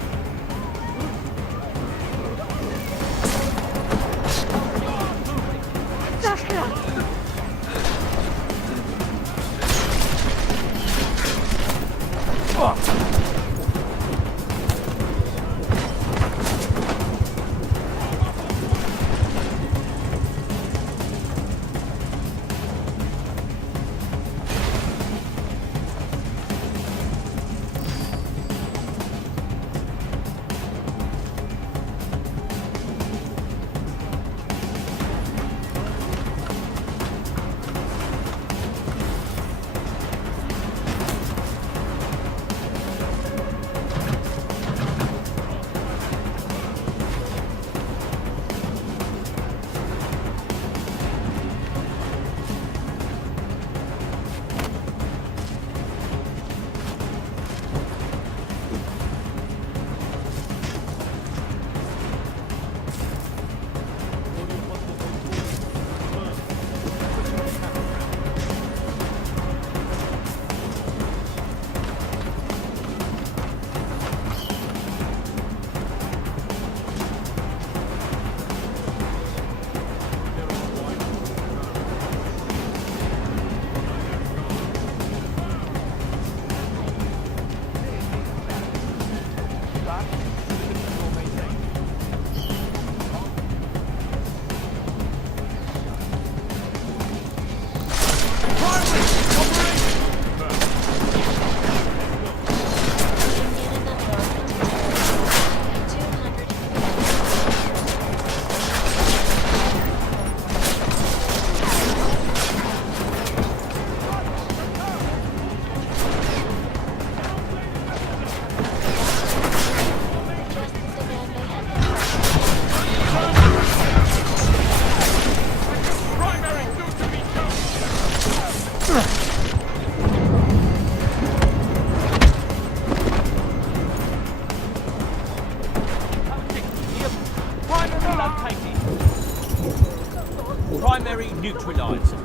Primary neutralized.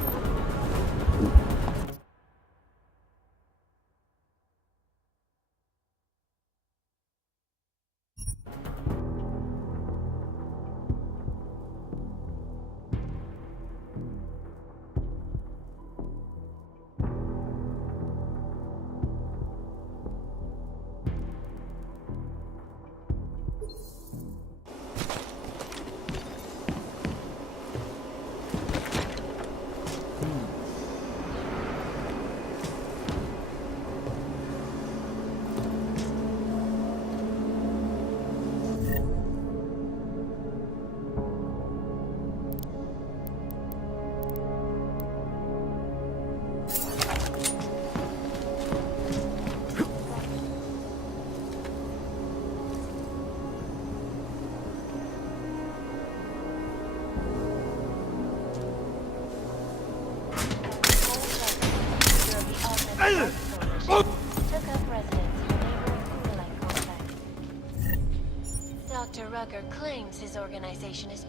Dr. Rucker claims his organization is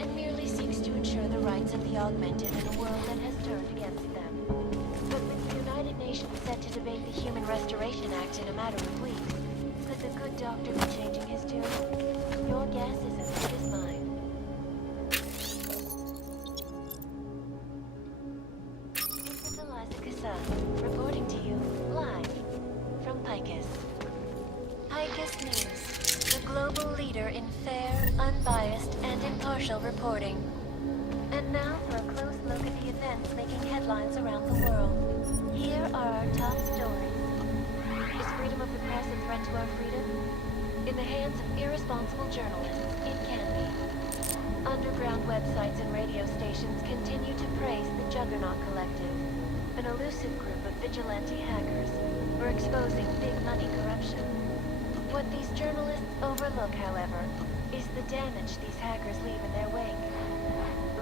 and merely seeks to ensure the rights of the augmented in a world that has turned against them. But with the United Nations set to debate the Human Restoration Act in a matter of weeks, could the good doctor be changing his tune? Your guess is as good as mine. This is Eliza Kassan, reporting to you live from Picus. Picus News, the global leader in fair, unbiased, and impartial reporting. And now for a close look at the events making headlines around the world. Here are our top stories. Is freedom of the press a threat to our freedom? In the hands of irresponsible journalists, it can be. Underground websites and radio stations continue to praise the Juggernaut Collective, an elusive group of vigilante hackers for exposing big money corruption. What these journalists overlook, however, is the damage these hackers leave in their wake.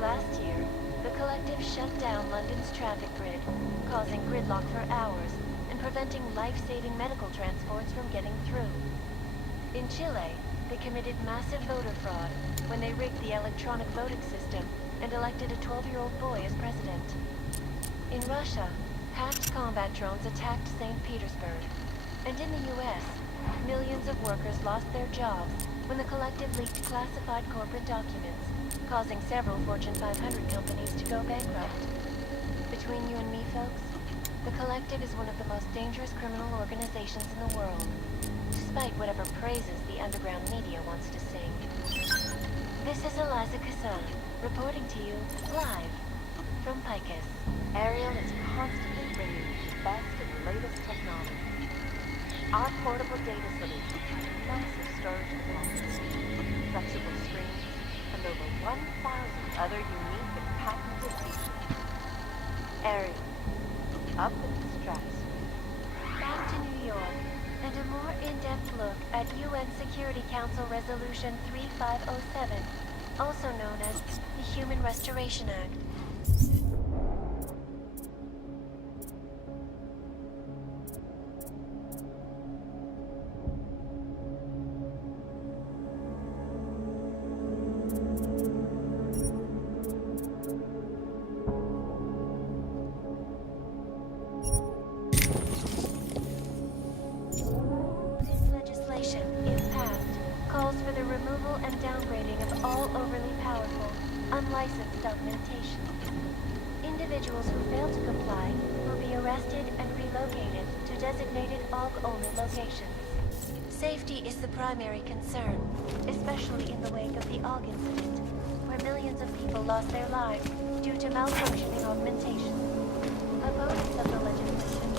Last year, the collective shut down London's traffic grid, causing gridlock for hours and preventing life-saving medical transports from getting through. In Chile, they committed massive voter fraud when they rigged the electronic voting system and elected a 12-year-old boy as president. In Russia, hacked combat drones attacked St. Petersburg. And in the US, millions of workers lost their jobs when the collective leaked classified corporate documents, causing several Fortune 500 companies to go bankrupt. Between you and me, folks, the collective is one of the most dangerous criminal organizations in the world, despite whatever praises the underground media wants to sing. This is Eliza Kassan, reporting to you live from Picus. Ariel is constantly bringing you the best and latest technology. Our portable data solution has massive storage capacity, flexible screens, and over 1,000 other unique and patented features. Ariel, up in the stratosphere. Back to New York, and a more in-depth look at UN Security Council Resolution 3507, also known as the Human Restoration Act. Unlicensed augmentation. Individuals who fail to comply will be arrested and relocated to designated AUG-only locations. Safety is the primary concern, especially in the wake of the AUG incident, where millions of people lost their lives due to malfunctioning augmentation. Opponents of the legislation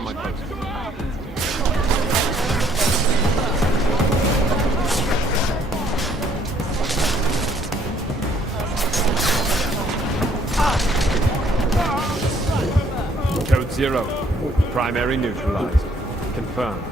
from my post. Code 0. Primary neutralized. Confirmed.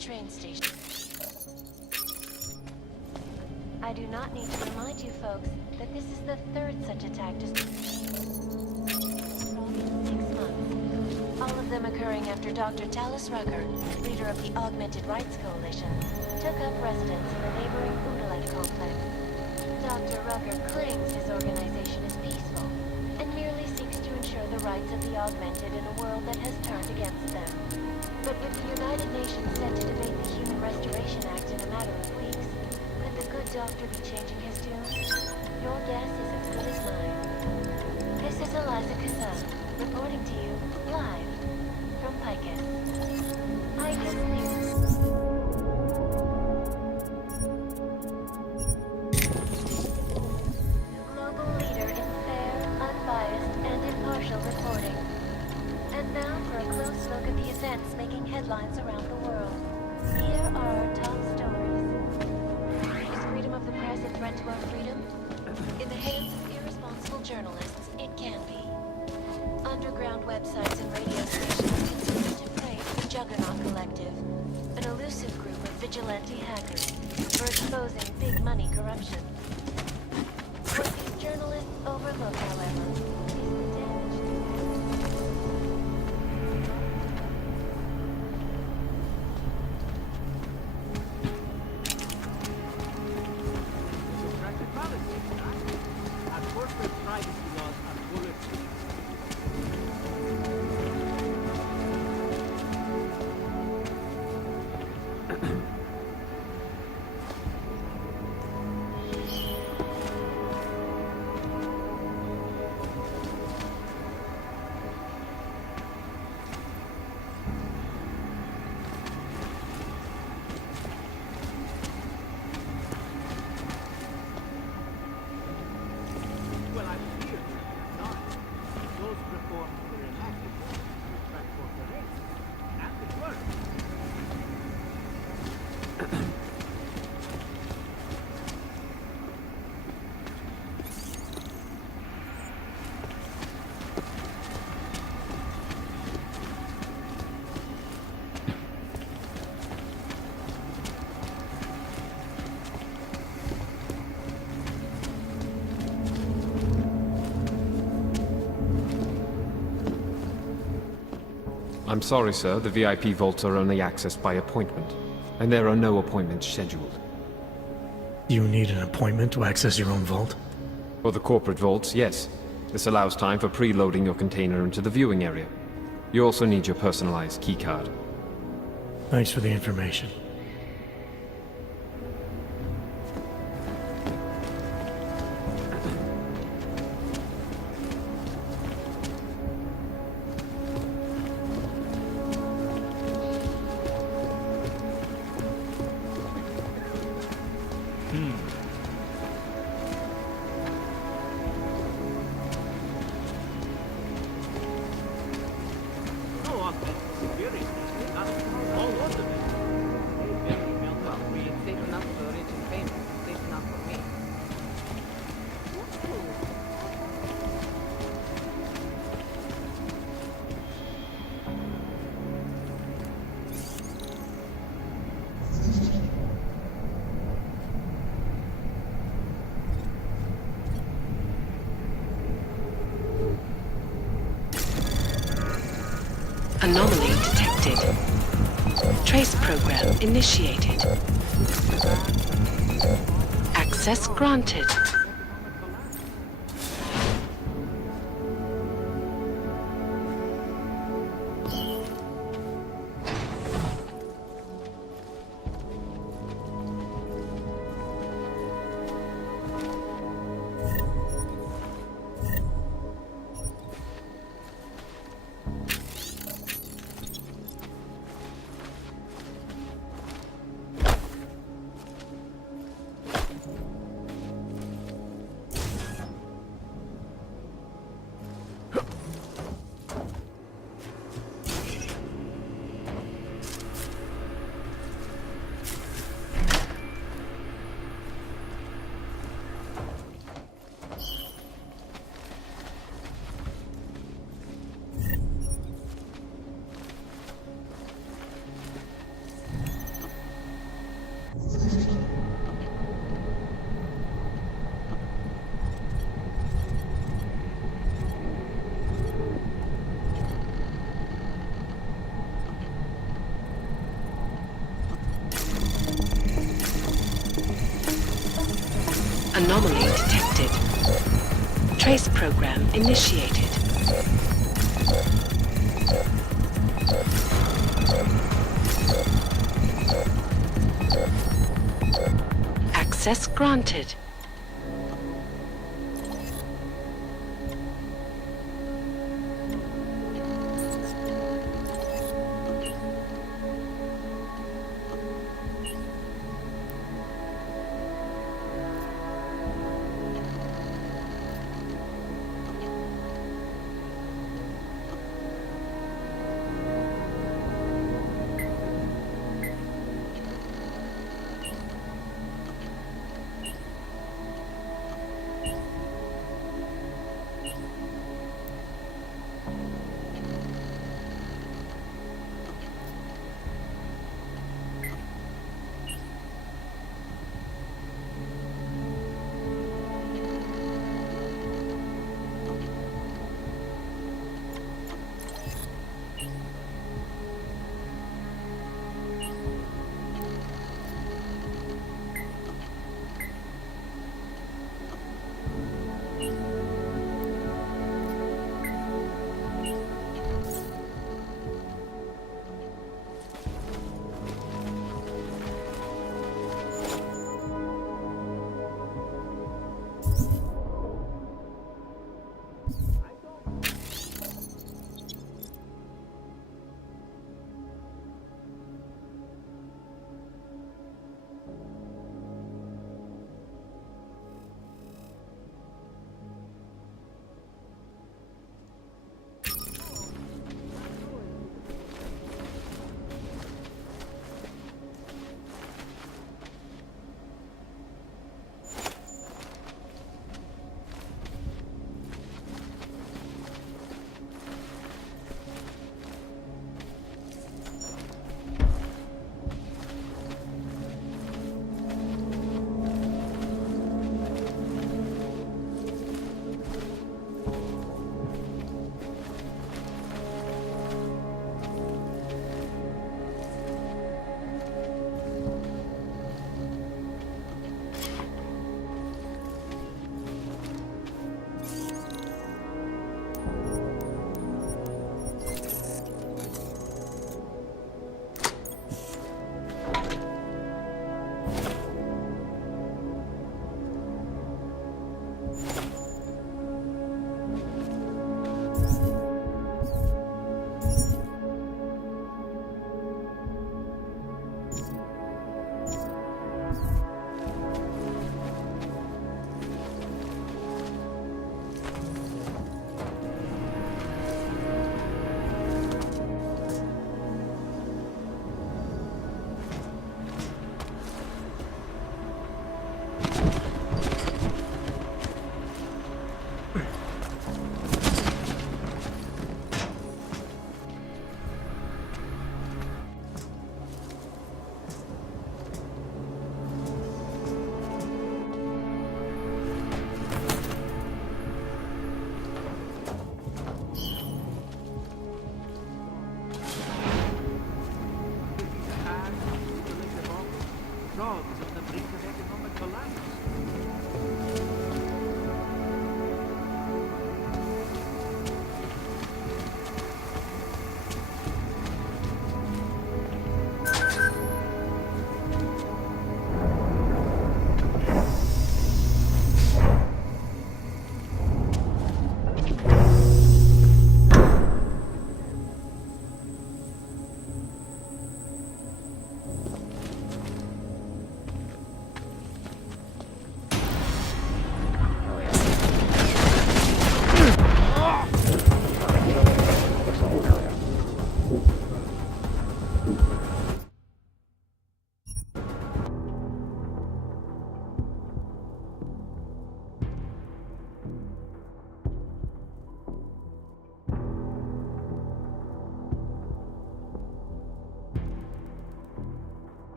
Train station. I do not need to remind you folks that this is the third such attack just in 6 months. All of them occurring after Dr. Tallis Rucker, leader of the Augmented Rights Coalition, took up residence in the neighboring Udalet complex. Dr. Rucker claims his organization is peaceful and merely seeks to ensure the rights of the augmented in a world that has turned against them. But with the United Nations set to debate the Human Restoration Act in a matter of weeks, could the good doctor be changing his tune? Your guess is as good as mine. This is Eliza Kassan, reporting to you, live, from Picus. Picus News. Global leader in fair, unbiased, and impartial reporting. And now for a close look at the events making headlines around the world. Here are our top stories. Is freedom of the press a threat to our freedom? In the hands of irresponsible journalists, it can be. Underground websites and radio stations continue to praise the Juggernaut Collective, an elusive group of vigilante hackers for exposing big money corruption. What these journalists overlook, however, is the damage to I'm sorry, sir. The VIP vaults are only accessed by appointment, and there are no appointments scheduled. You need an appointment to access your own vault? For the corporate vaults, yes. This allows time for preloading your container into the viewing area. You also need your personalized keycard. Thanks for the information. Anomaly detected. Trace program initiated. Access granted. Anomaly detected. Trace program initiated. Access granted.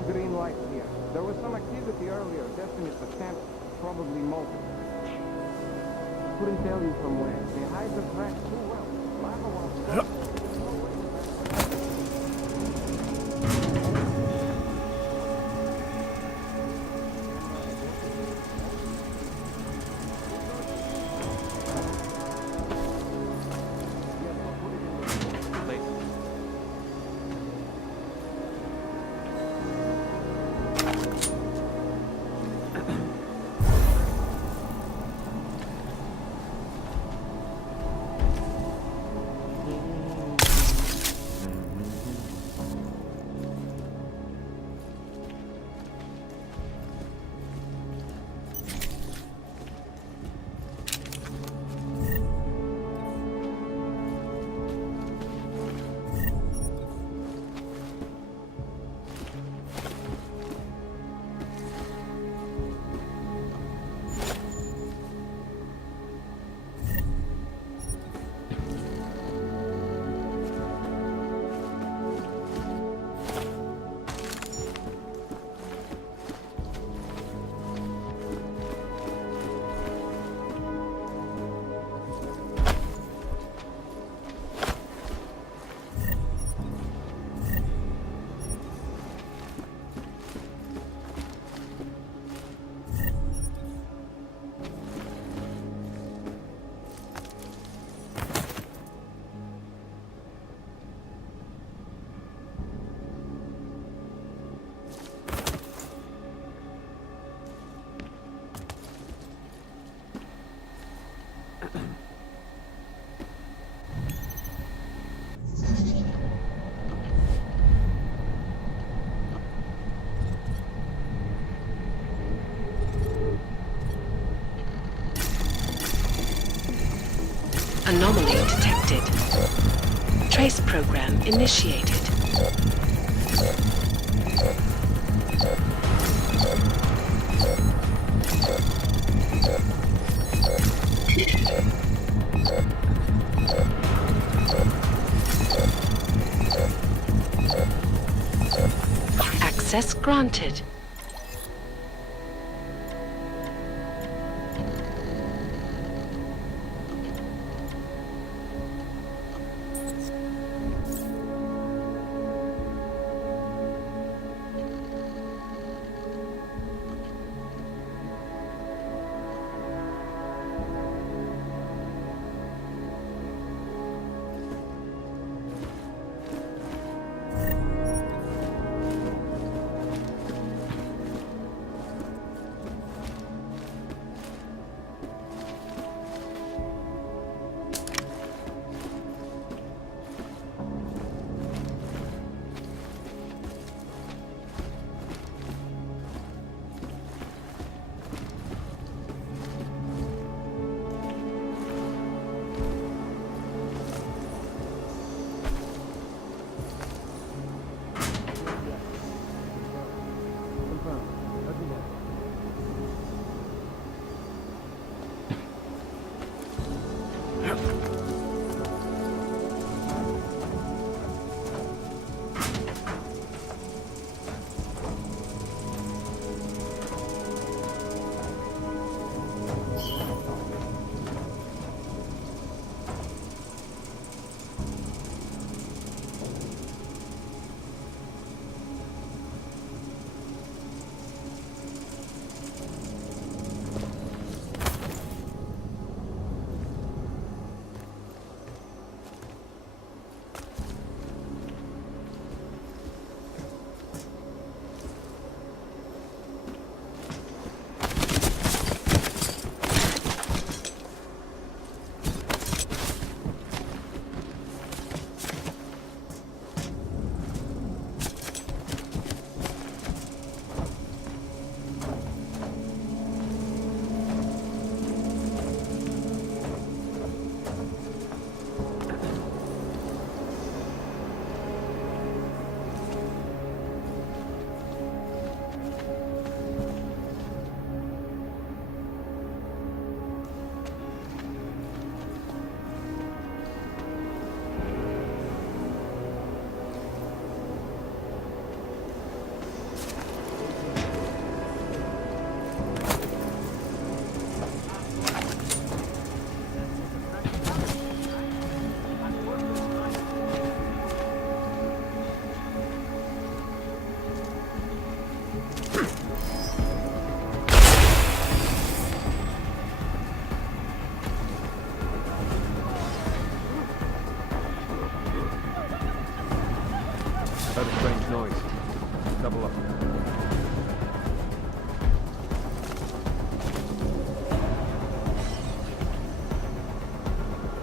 no green lights here. There was some activity earlier. Destiny's attempt, probably molten. Couldn't tell you from where. They hide the tracks too well. Lava walls. Anomaly detected. Trace program initiated. Access granted.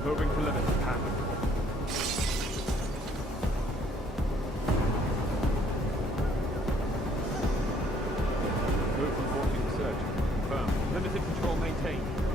Moving to limit. Pass. Move from 40 to search. Confirm. Limited control maintained.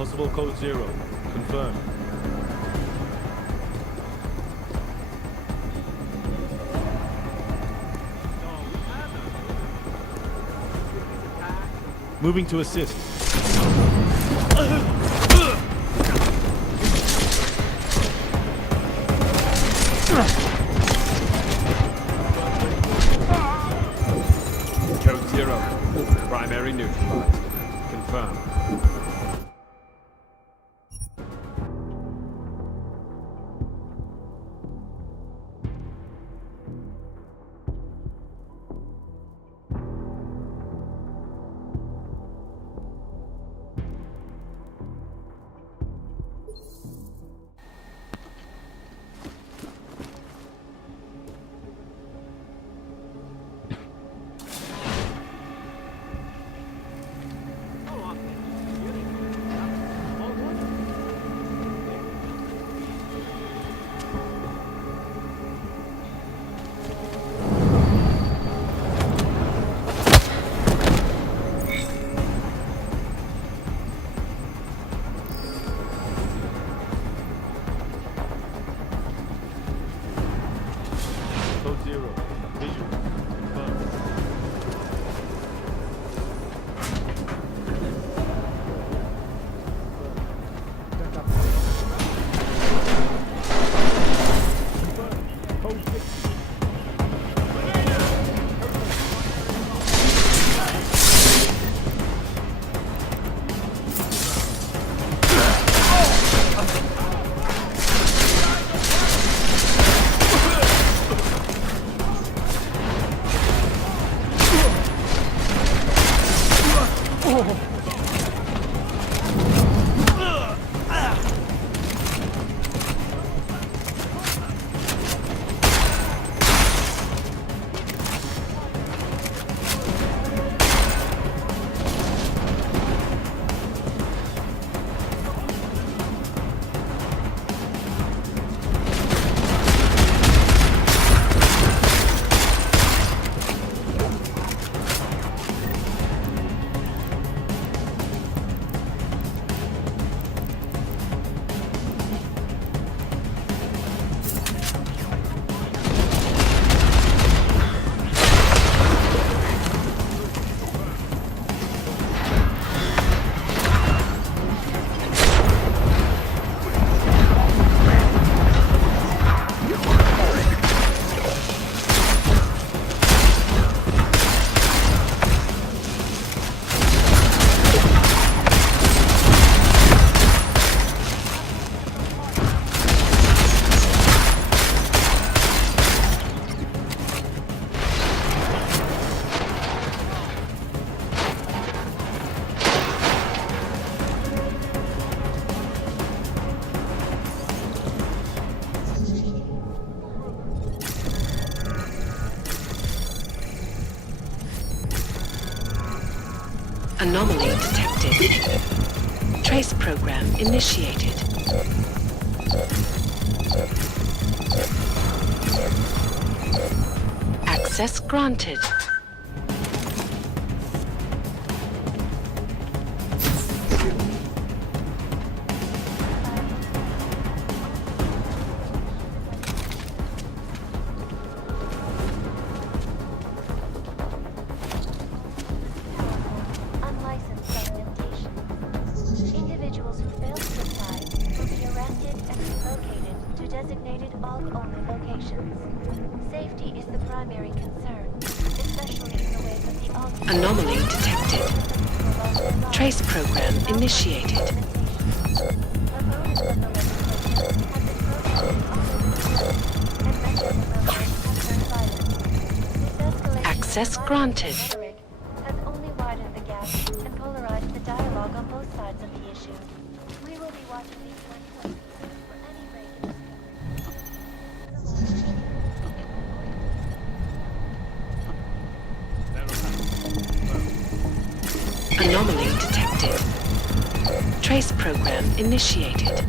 Possible code 0. Confirmed. Moving to assist. Code 0. Primary neutralized. Confirmed. Code 0. Visual. Confirmed. Anomaly detected. Trace program initiated. Access granted. Unlicensed augmentation. Individuals who fail to comply will be arrested and relocated to designated AUG-only locations. Safety is the primary concern, especially in the wake of the AUG. Anomaly detected. Trace program initiated. Access granted. Has only widened the gap and polarized the dialogue on both sides of the issue. We will be watching these lines closely for any break in the Anomaly detected. Trace program initiated.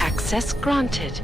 Access granted.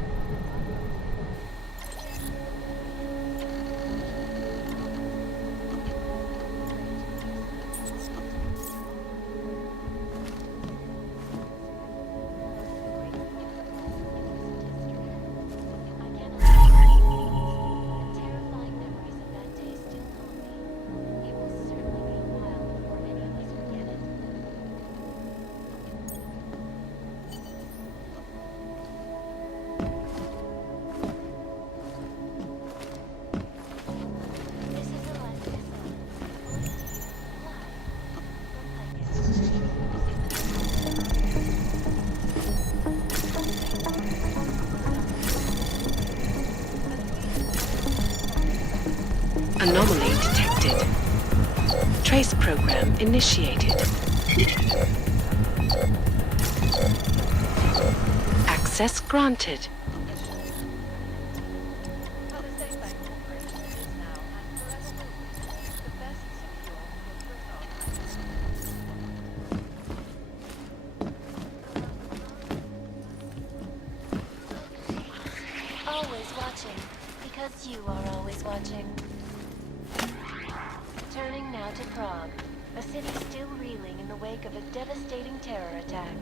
Anomaly detected. Trace program initiated. Access granted. always watching, because you are always watching. Turning now to Prague, a city still reeling in the wake of a devastating terror attack.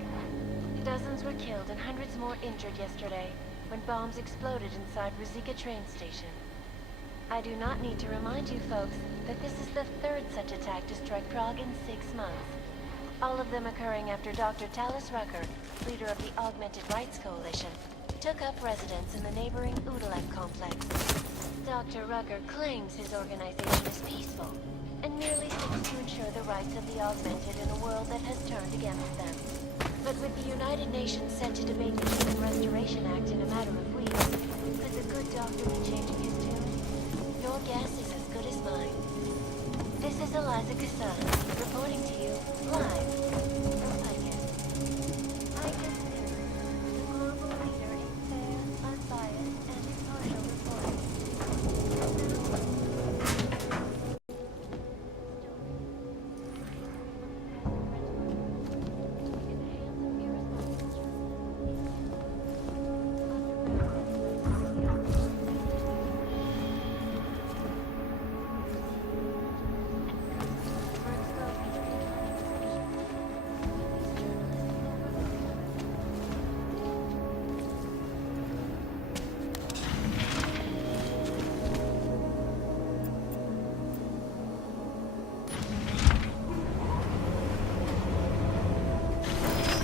Dozens were killed and hundreds more injured yesterday when bombs exploded inside Rizika train station. I do not need to remind you folks that this is the third such attack to strike Prague in 6 months. All of them occurring after Dr. Talis Rucker, leader of the Augmented Rights Coalition, took up residence in the neighboring Udalek complex. Dr. Rucker claims his organization is peaceful, and merely seeks to ensure the rights of the Augmented in a world that has turned against them. But with the United Nations set to debate the Human Restoration Act in a matter of weeks, could the good doctor be changing his tune? Your guess is as good as mine. This is Eliza Kassan, reporting to you, live, from ICANN. ICANN News, the global leader in fair, unbiased, and impartial reporting.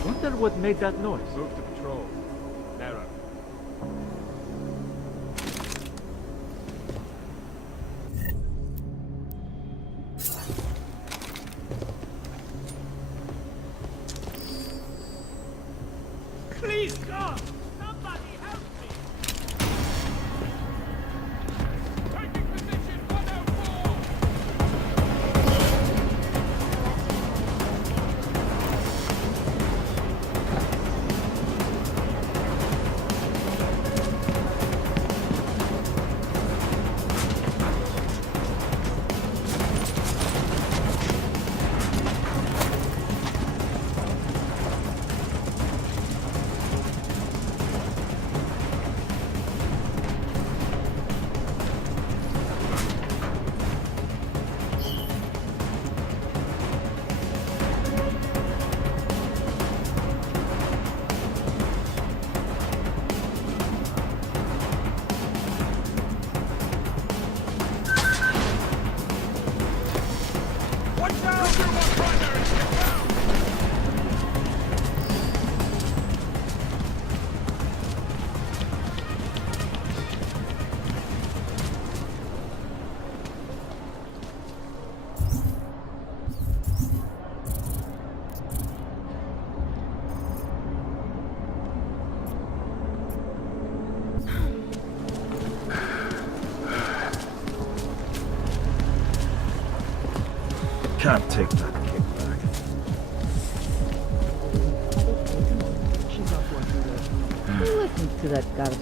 Wonder what made that noise. Move to patrol. Narrow. Please, God! Somebody help me! can't take that kickback. She's not going through that. Listen to that garbage.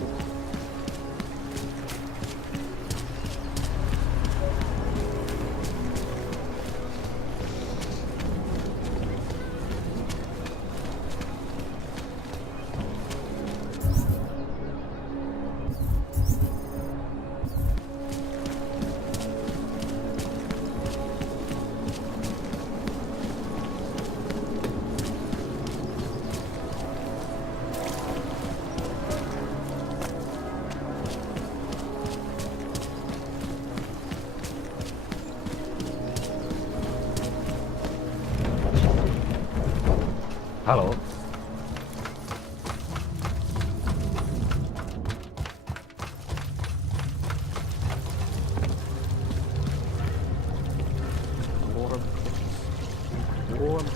Hello. Warm.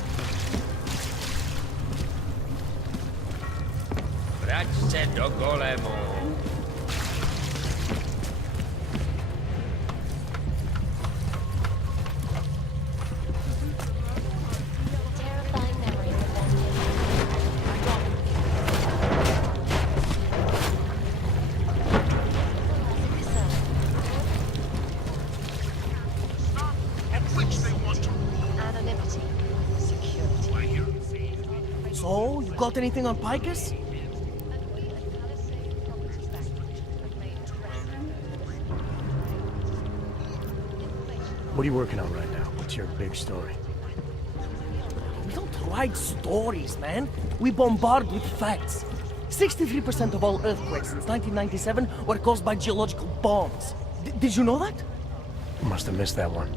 Grazie do golemo. Terrifying memories of that Anonymity. Security. So, you got anything on Picus? What are you working on right now? What's your big story? We don't write stories, man. We bombard with facts. 63% of all earthquakes since 1997 were caused by geological bombs. Did you know that? Must have missed that one.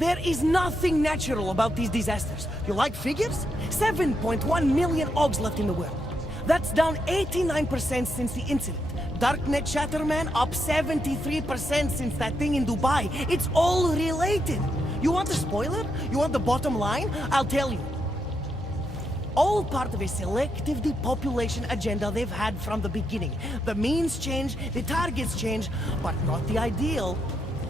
There is nothing natural about these disasters. You like figures? 7.1 million OGs left in the world. That's down 89% since the incident. Darknet chatter, man, up 73% since that thing in Dubai. It's all related. You want a spoiler? You want the bottom line? I'll tell you. All part of a selective depopulation agenda they've had from the beginning. The means change, the targets change, but not the ideal.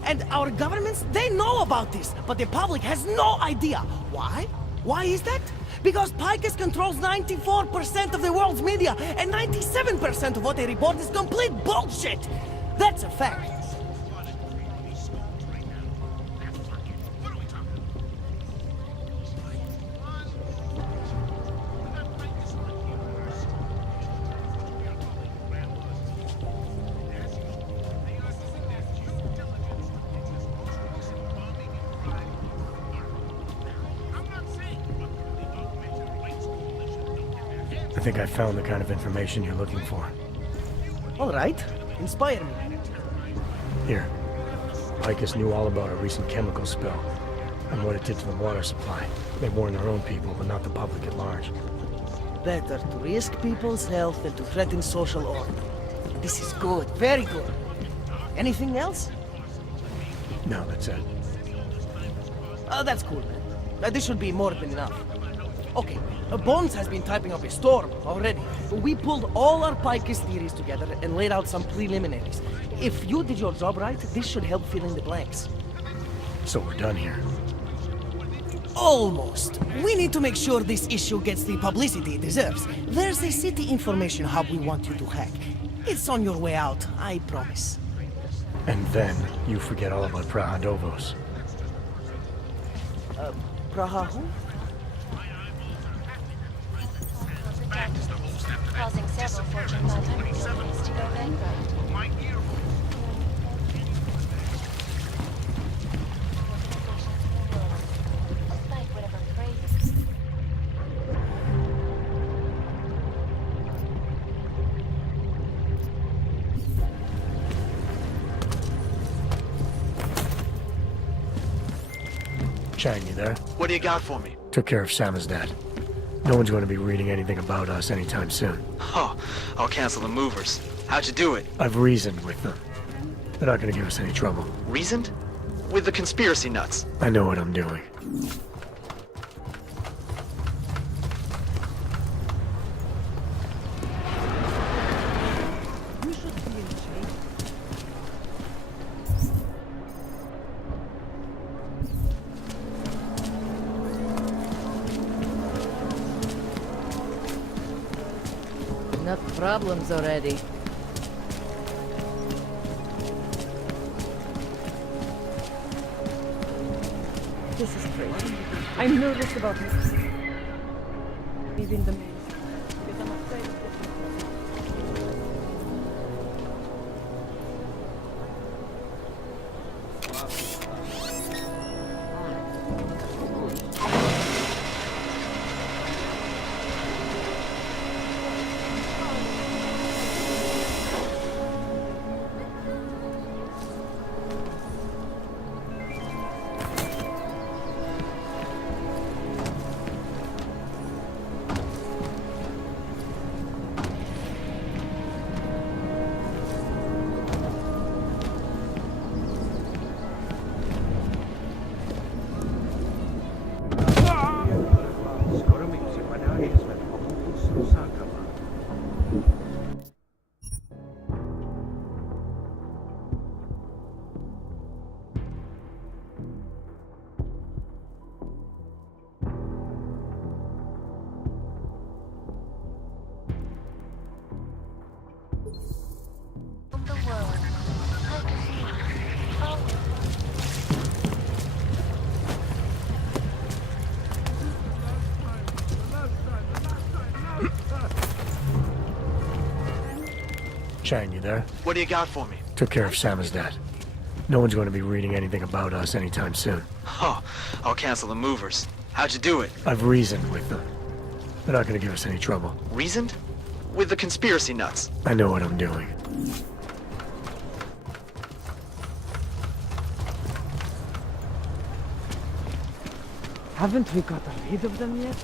And our governments, they know about this, but the public has no idea. Why? Why is that? Because Picus controls 94% of the world's media, and 97% of what they report is complete bullshit. That's a fact. I think I found the kind of information you're looking for. All right. Inspire me. Here. Picus knew all about a recent chemical spill and what it did to the water supply. They warned their own people, but not the public at large. Better to risk people's health than to threaten social order. This is good. Very good. Anything else? No, that's it. That's cool, man. This should be more than enough. Okay, Bones has been typing up a storm already. We pulled all our Picus theories together and laid out some preliminaries. If you did your job right, this should help fill in the blanks. So we're done here. Almost. We need to make sure this issue gets the publicity it deserves. There's a city information hub we want you to hack. It's on your way out, I promise. And then you forget all about Praha Dovos. Praha who? Causing several Fortune 500 companies to go bankrupt. Despite whatever crazy. Chang, you there? What do you got for me? Took care of Samizdat. No one's going to be reading anything about us anytime soon. Oh, I'll cancel the movers. How'd you do it? I've reasoned with them. They're not going to give us any trouble. Reasoned? With the conspiracy nuts. I know what I'm doing. Enough problems already. This is crazy. I'm nervous about this. Leaving the maze. Because I'm afraid of Chang, you there? What do you got for me? Took care of Samizdat. No one's going to be reading anything about us anytime soon. Oh, I'll cancel the movers. How'd you do it? I've reasoned with them. They're not going to give us any trouble. Reasoned? With the conspiracy nuts. I know what I'm doing. Haven't we got rid of them yet?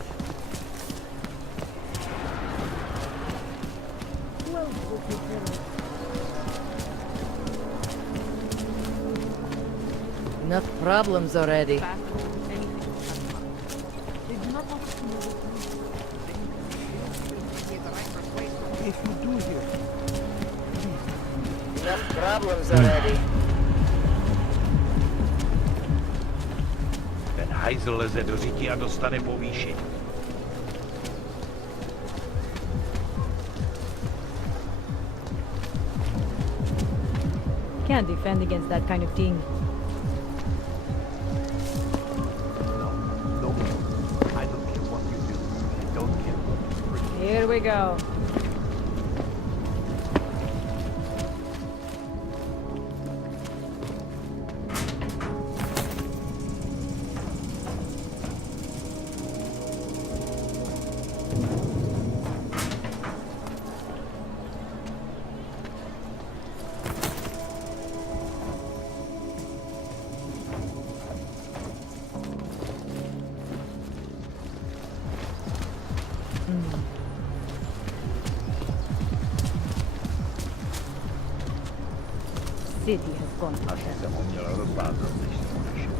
Enough problems already. If you do here, Enough problems already. Ten hajzl leze do říky a dostane povýšení. Can't defend against that kind of thing. No, I don't care what you do. I don't care what you bring. Here we go. City has gone to Asi jsem ho měl rozvázat, než jsem ho našel.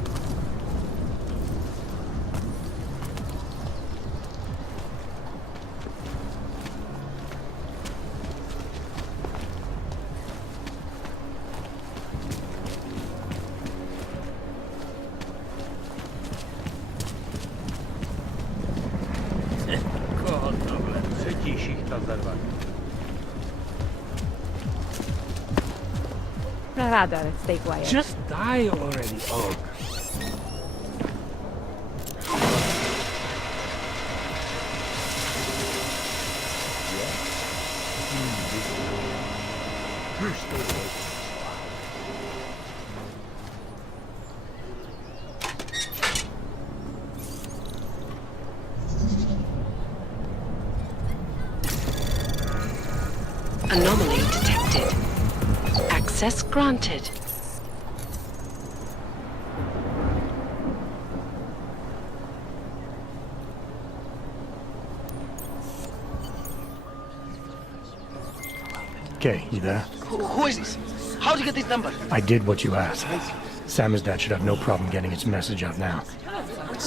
Třetí šichta za 2. Rather, stay quiet. Just die already, Og. Anomaly detected. Access granted. Okay, you there? Who is this? How'd you get this number? I did what you asked. Samizdat should have no problem getting its message out now.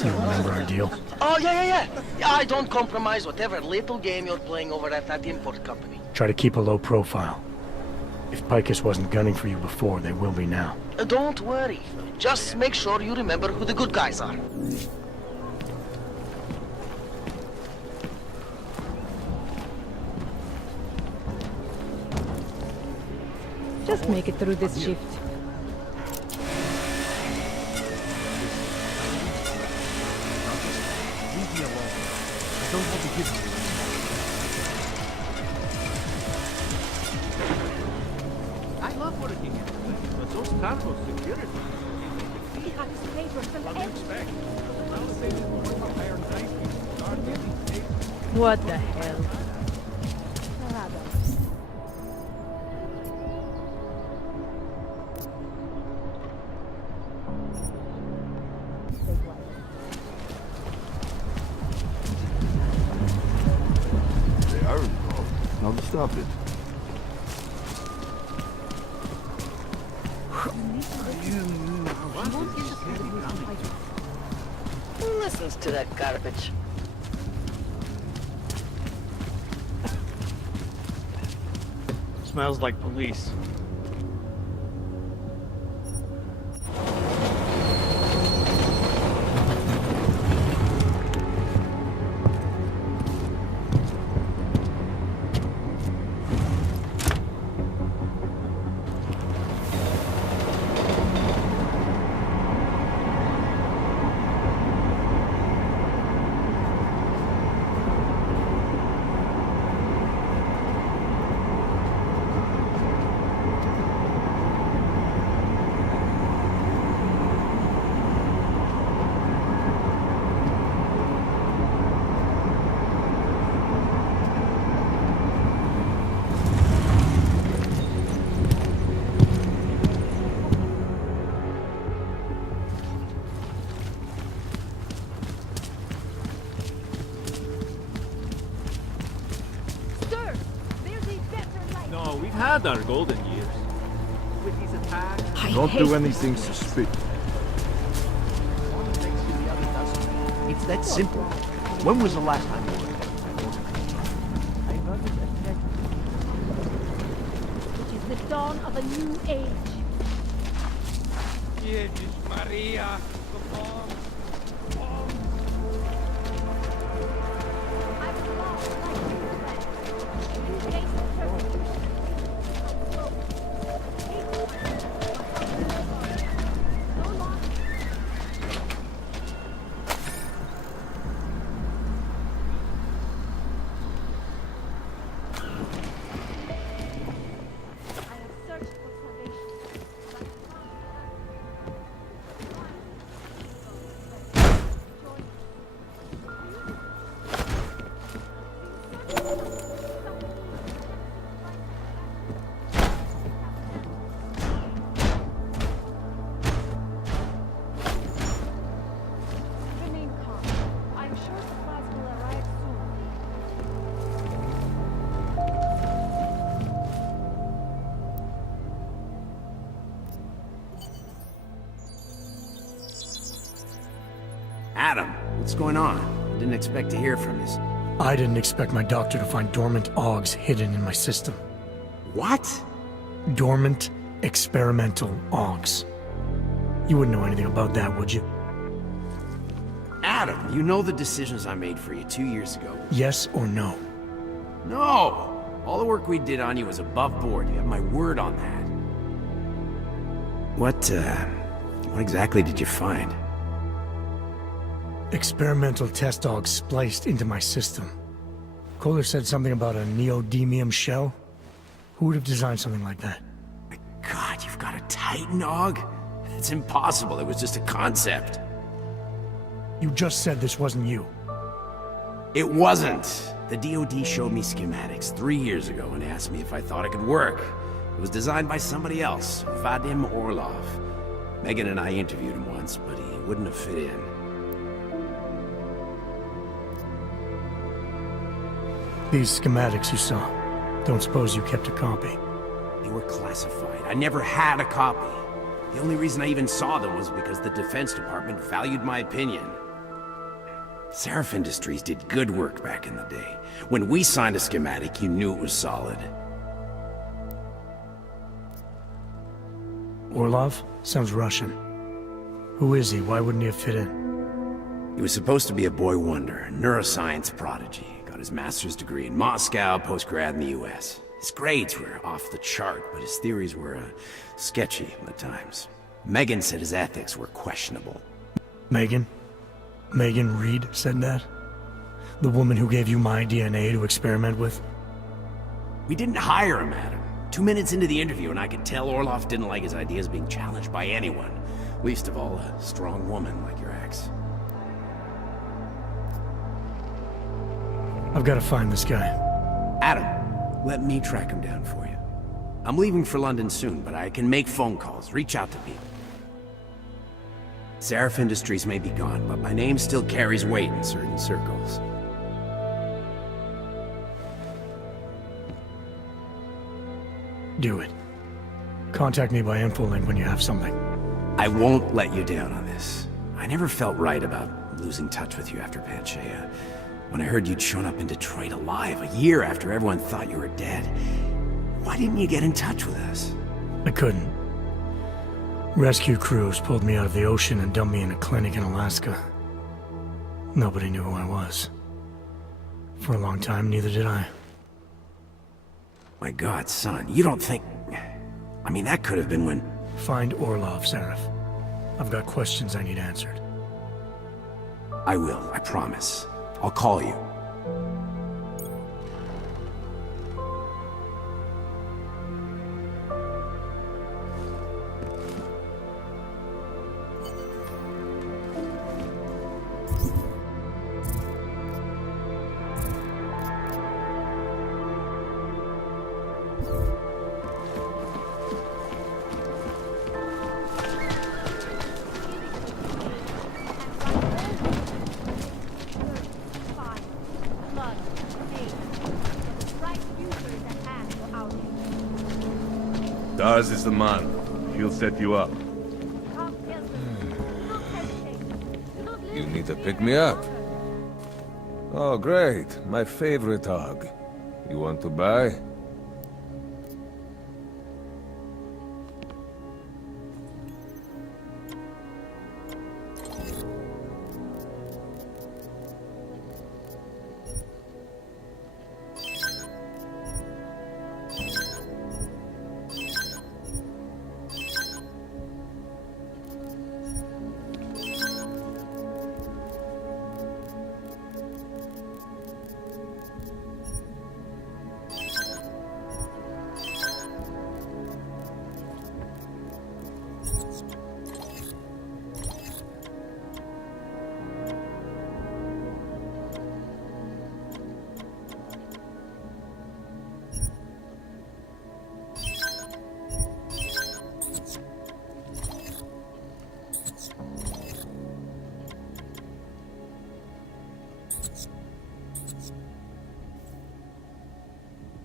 You remember our deal? Oh, yeah. I don't compromise whatever little game you're playing over at that import company. Try to keep a low profile. If Picus wasn't gunning for you before, they will be now. Don't worry. Just make sure you remember who the good guys are. Just make it through this shift. Leave me alone. I don't want to give you any. I love working here, but those cargo security. He has papers from What do you expect? Palisade is more of a higher knife. What the hell? They are involved. Now to stop it. Who listens to that garbage? Smells like police. No, we've had our golden years. With these attacks. Don't do anything suspicious. It's that simple. When was the last time you were here? It is the dawn of a new age. Jesus Maria, the bomb. Remain calm. I'm sure supplies will arrive Adam, what's going on? I didn't expect to hear from you. I didn't expect my doctor to find dormant augs hidden in my system. What? Dormant experimental augs. You wouldn't know anything about that, would you? Adam, you know the decisions I made for you 2 years ago. Yes or no? No! All the work we did on you was above board. You have my word on that. What exactly did you find? Experimental test augs spliced into my system. Kohler said something about a neodymium shell. Who would have designed something like that? God, you've got a Titan aug? It's impossible. It was just a concept. You just said this wasn't you. It wasn't. The DoD showed me schematics 3 years ago and asked me if I thought it could work. It was designed by somebody else, Vadim Orlov. Megan and I interviewed him once, but he wouldn't have fit in. These schematics you saw, don't suppose you kept a copy? They were classified. I never had a copy. The only reason I even saw them was because the Defense Department valued my opinion. Seraph Industries did good work back in the day. When we signed a schematic, you knew it was solid. Orlov? Sounds Russian. Who is he? Why wouldn't he have fit in? He was supposed to be a boy wonder, a neuroscience prodigy. Got his master's degree in Moscow, post-grad in the US. His grades were off the chart, but his theories were sketchy at times. Megan said his ethics were questionable. Megan? Megan Reed said that? The woman who gave you my DNA to experiment with? We didn't hire him, Adam. 2 minutes into the interview, and I could tell Orloff didn't like his ideas being challenged by anyone. Least of all, a strong woman like your ex. I've got to find this guy. Adam, let me track him down for you. I'm leaving for London soon, but I can make phone calls, reach out to people. Seraph Industries may be gone, but my name still carries weight in certain circles. Do it. Contact me by infolink when you have something. I won't let you down on this. I never felt right about losing touch with you after Panchea. When I heard you'd shown up in Detroit alive a year after everyone thought you were dead, why didn't you get in touch with us? I couldn't. Rescue crews pulled me out of the ocean and dumped me in a clinic in Alaska. Nobody knew who I was. For a long time, neither did I. My God, son, you don't think... I mean, that could have been when... Find Orlov, Seraph. I've got questions I need answered. I will, I promise. I'll call you. Daz is the man. He'll set you up. You need to pick me up. Oh, great. My favorite hog. You want to buy?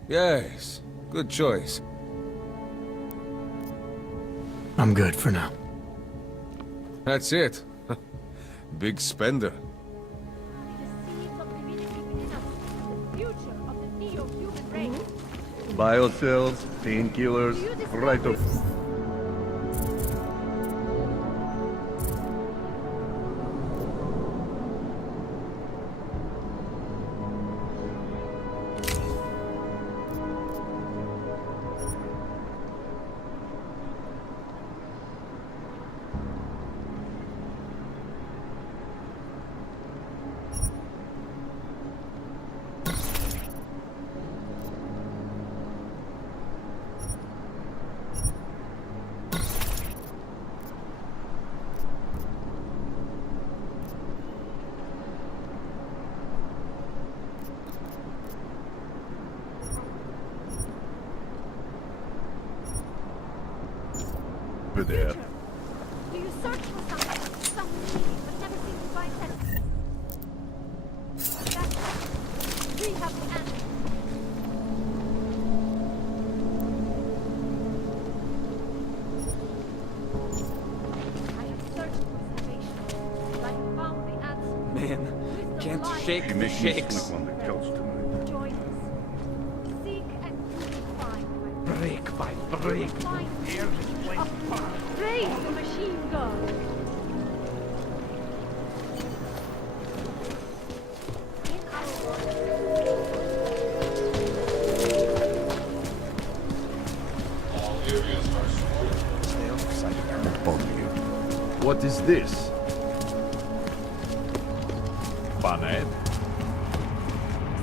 Yes, good choice. I'm good for now. That's it. Big spender. Biocells, painkillers, right of... there. Do you search for some meaning, but never seem to find that? That's we have the answer. I have searched for salvation, but I have found the answer. Man, can't shake the shakes. On the couch tonight. Join us. Seek and you will find. Brick by brick. Tear this place apart. Raise the machine gun. In our What is this? Funhead.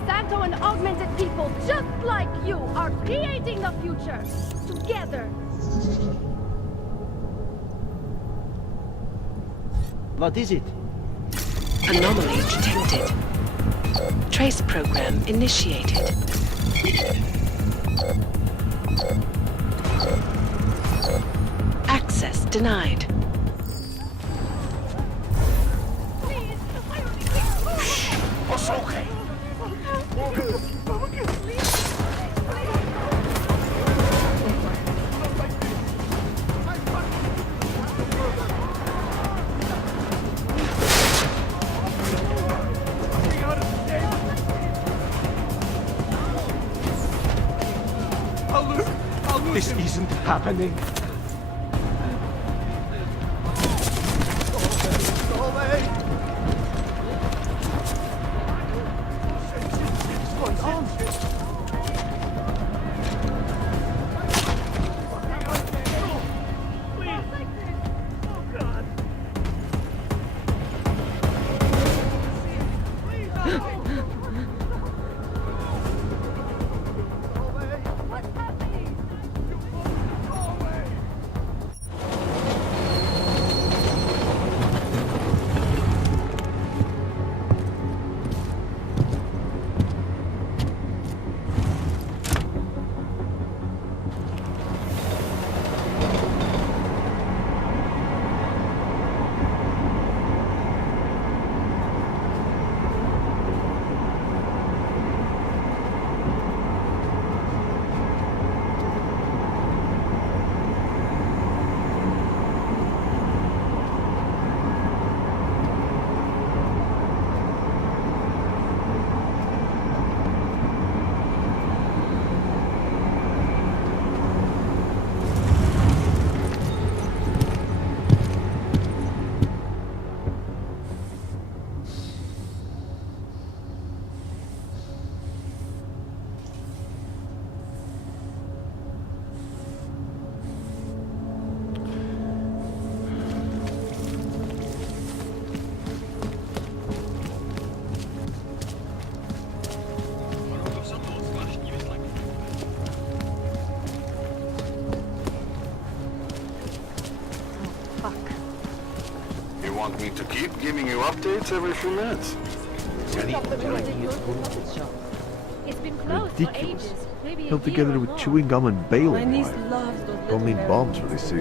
Santo and augmented people just like you are creating the future together. What is it? Anomaly detected. Trace program initiated. Access denied. What's okay? This isn't happening. Want me to keep giving you updates every few minutes? It's been closed for Ridiculous. ages. Maybe Held together with chewing gum and baling wire. Don't need bombs for this city.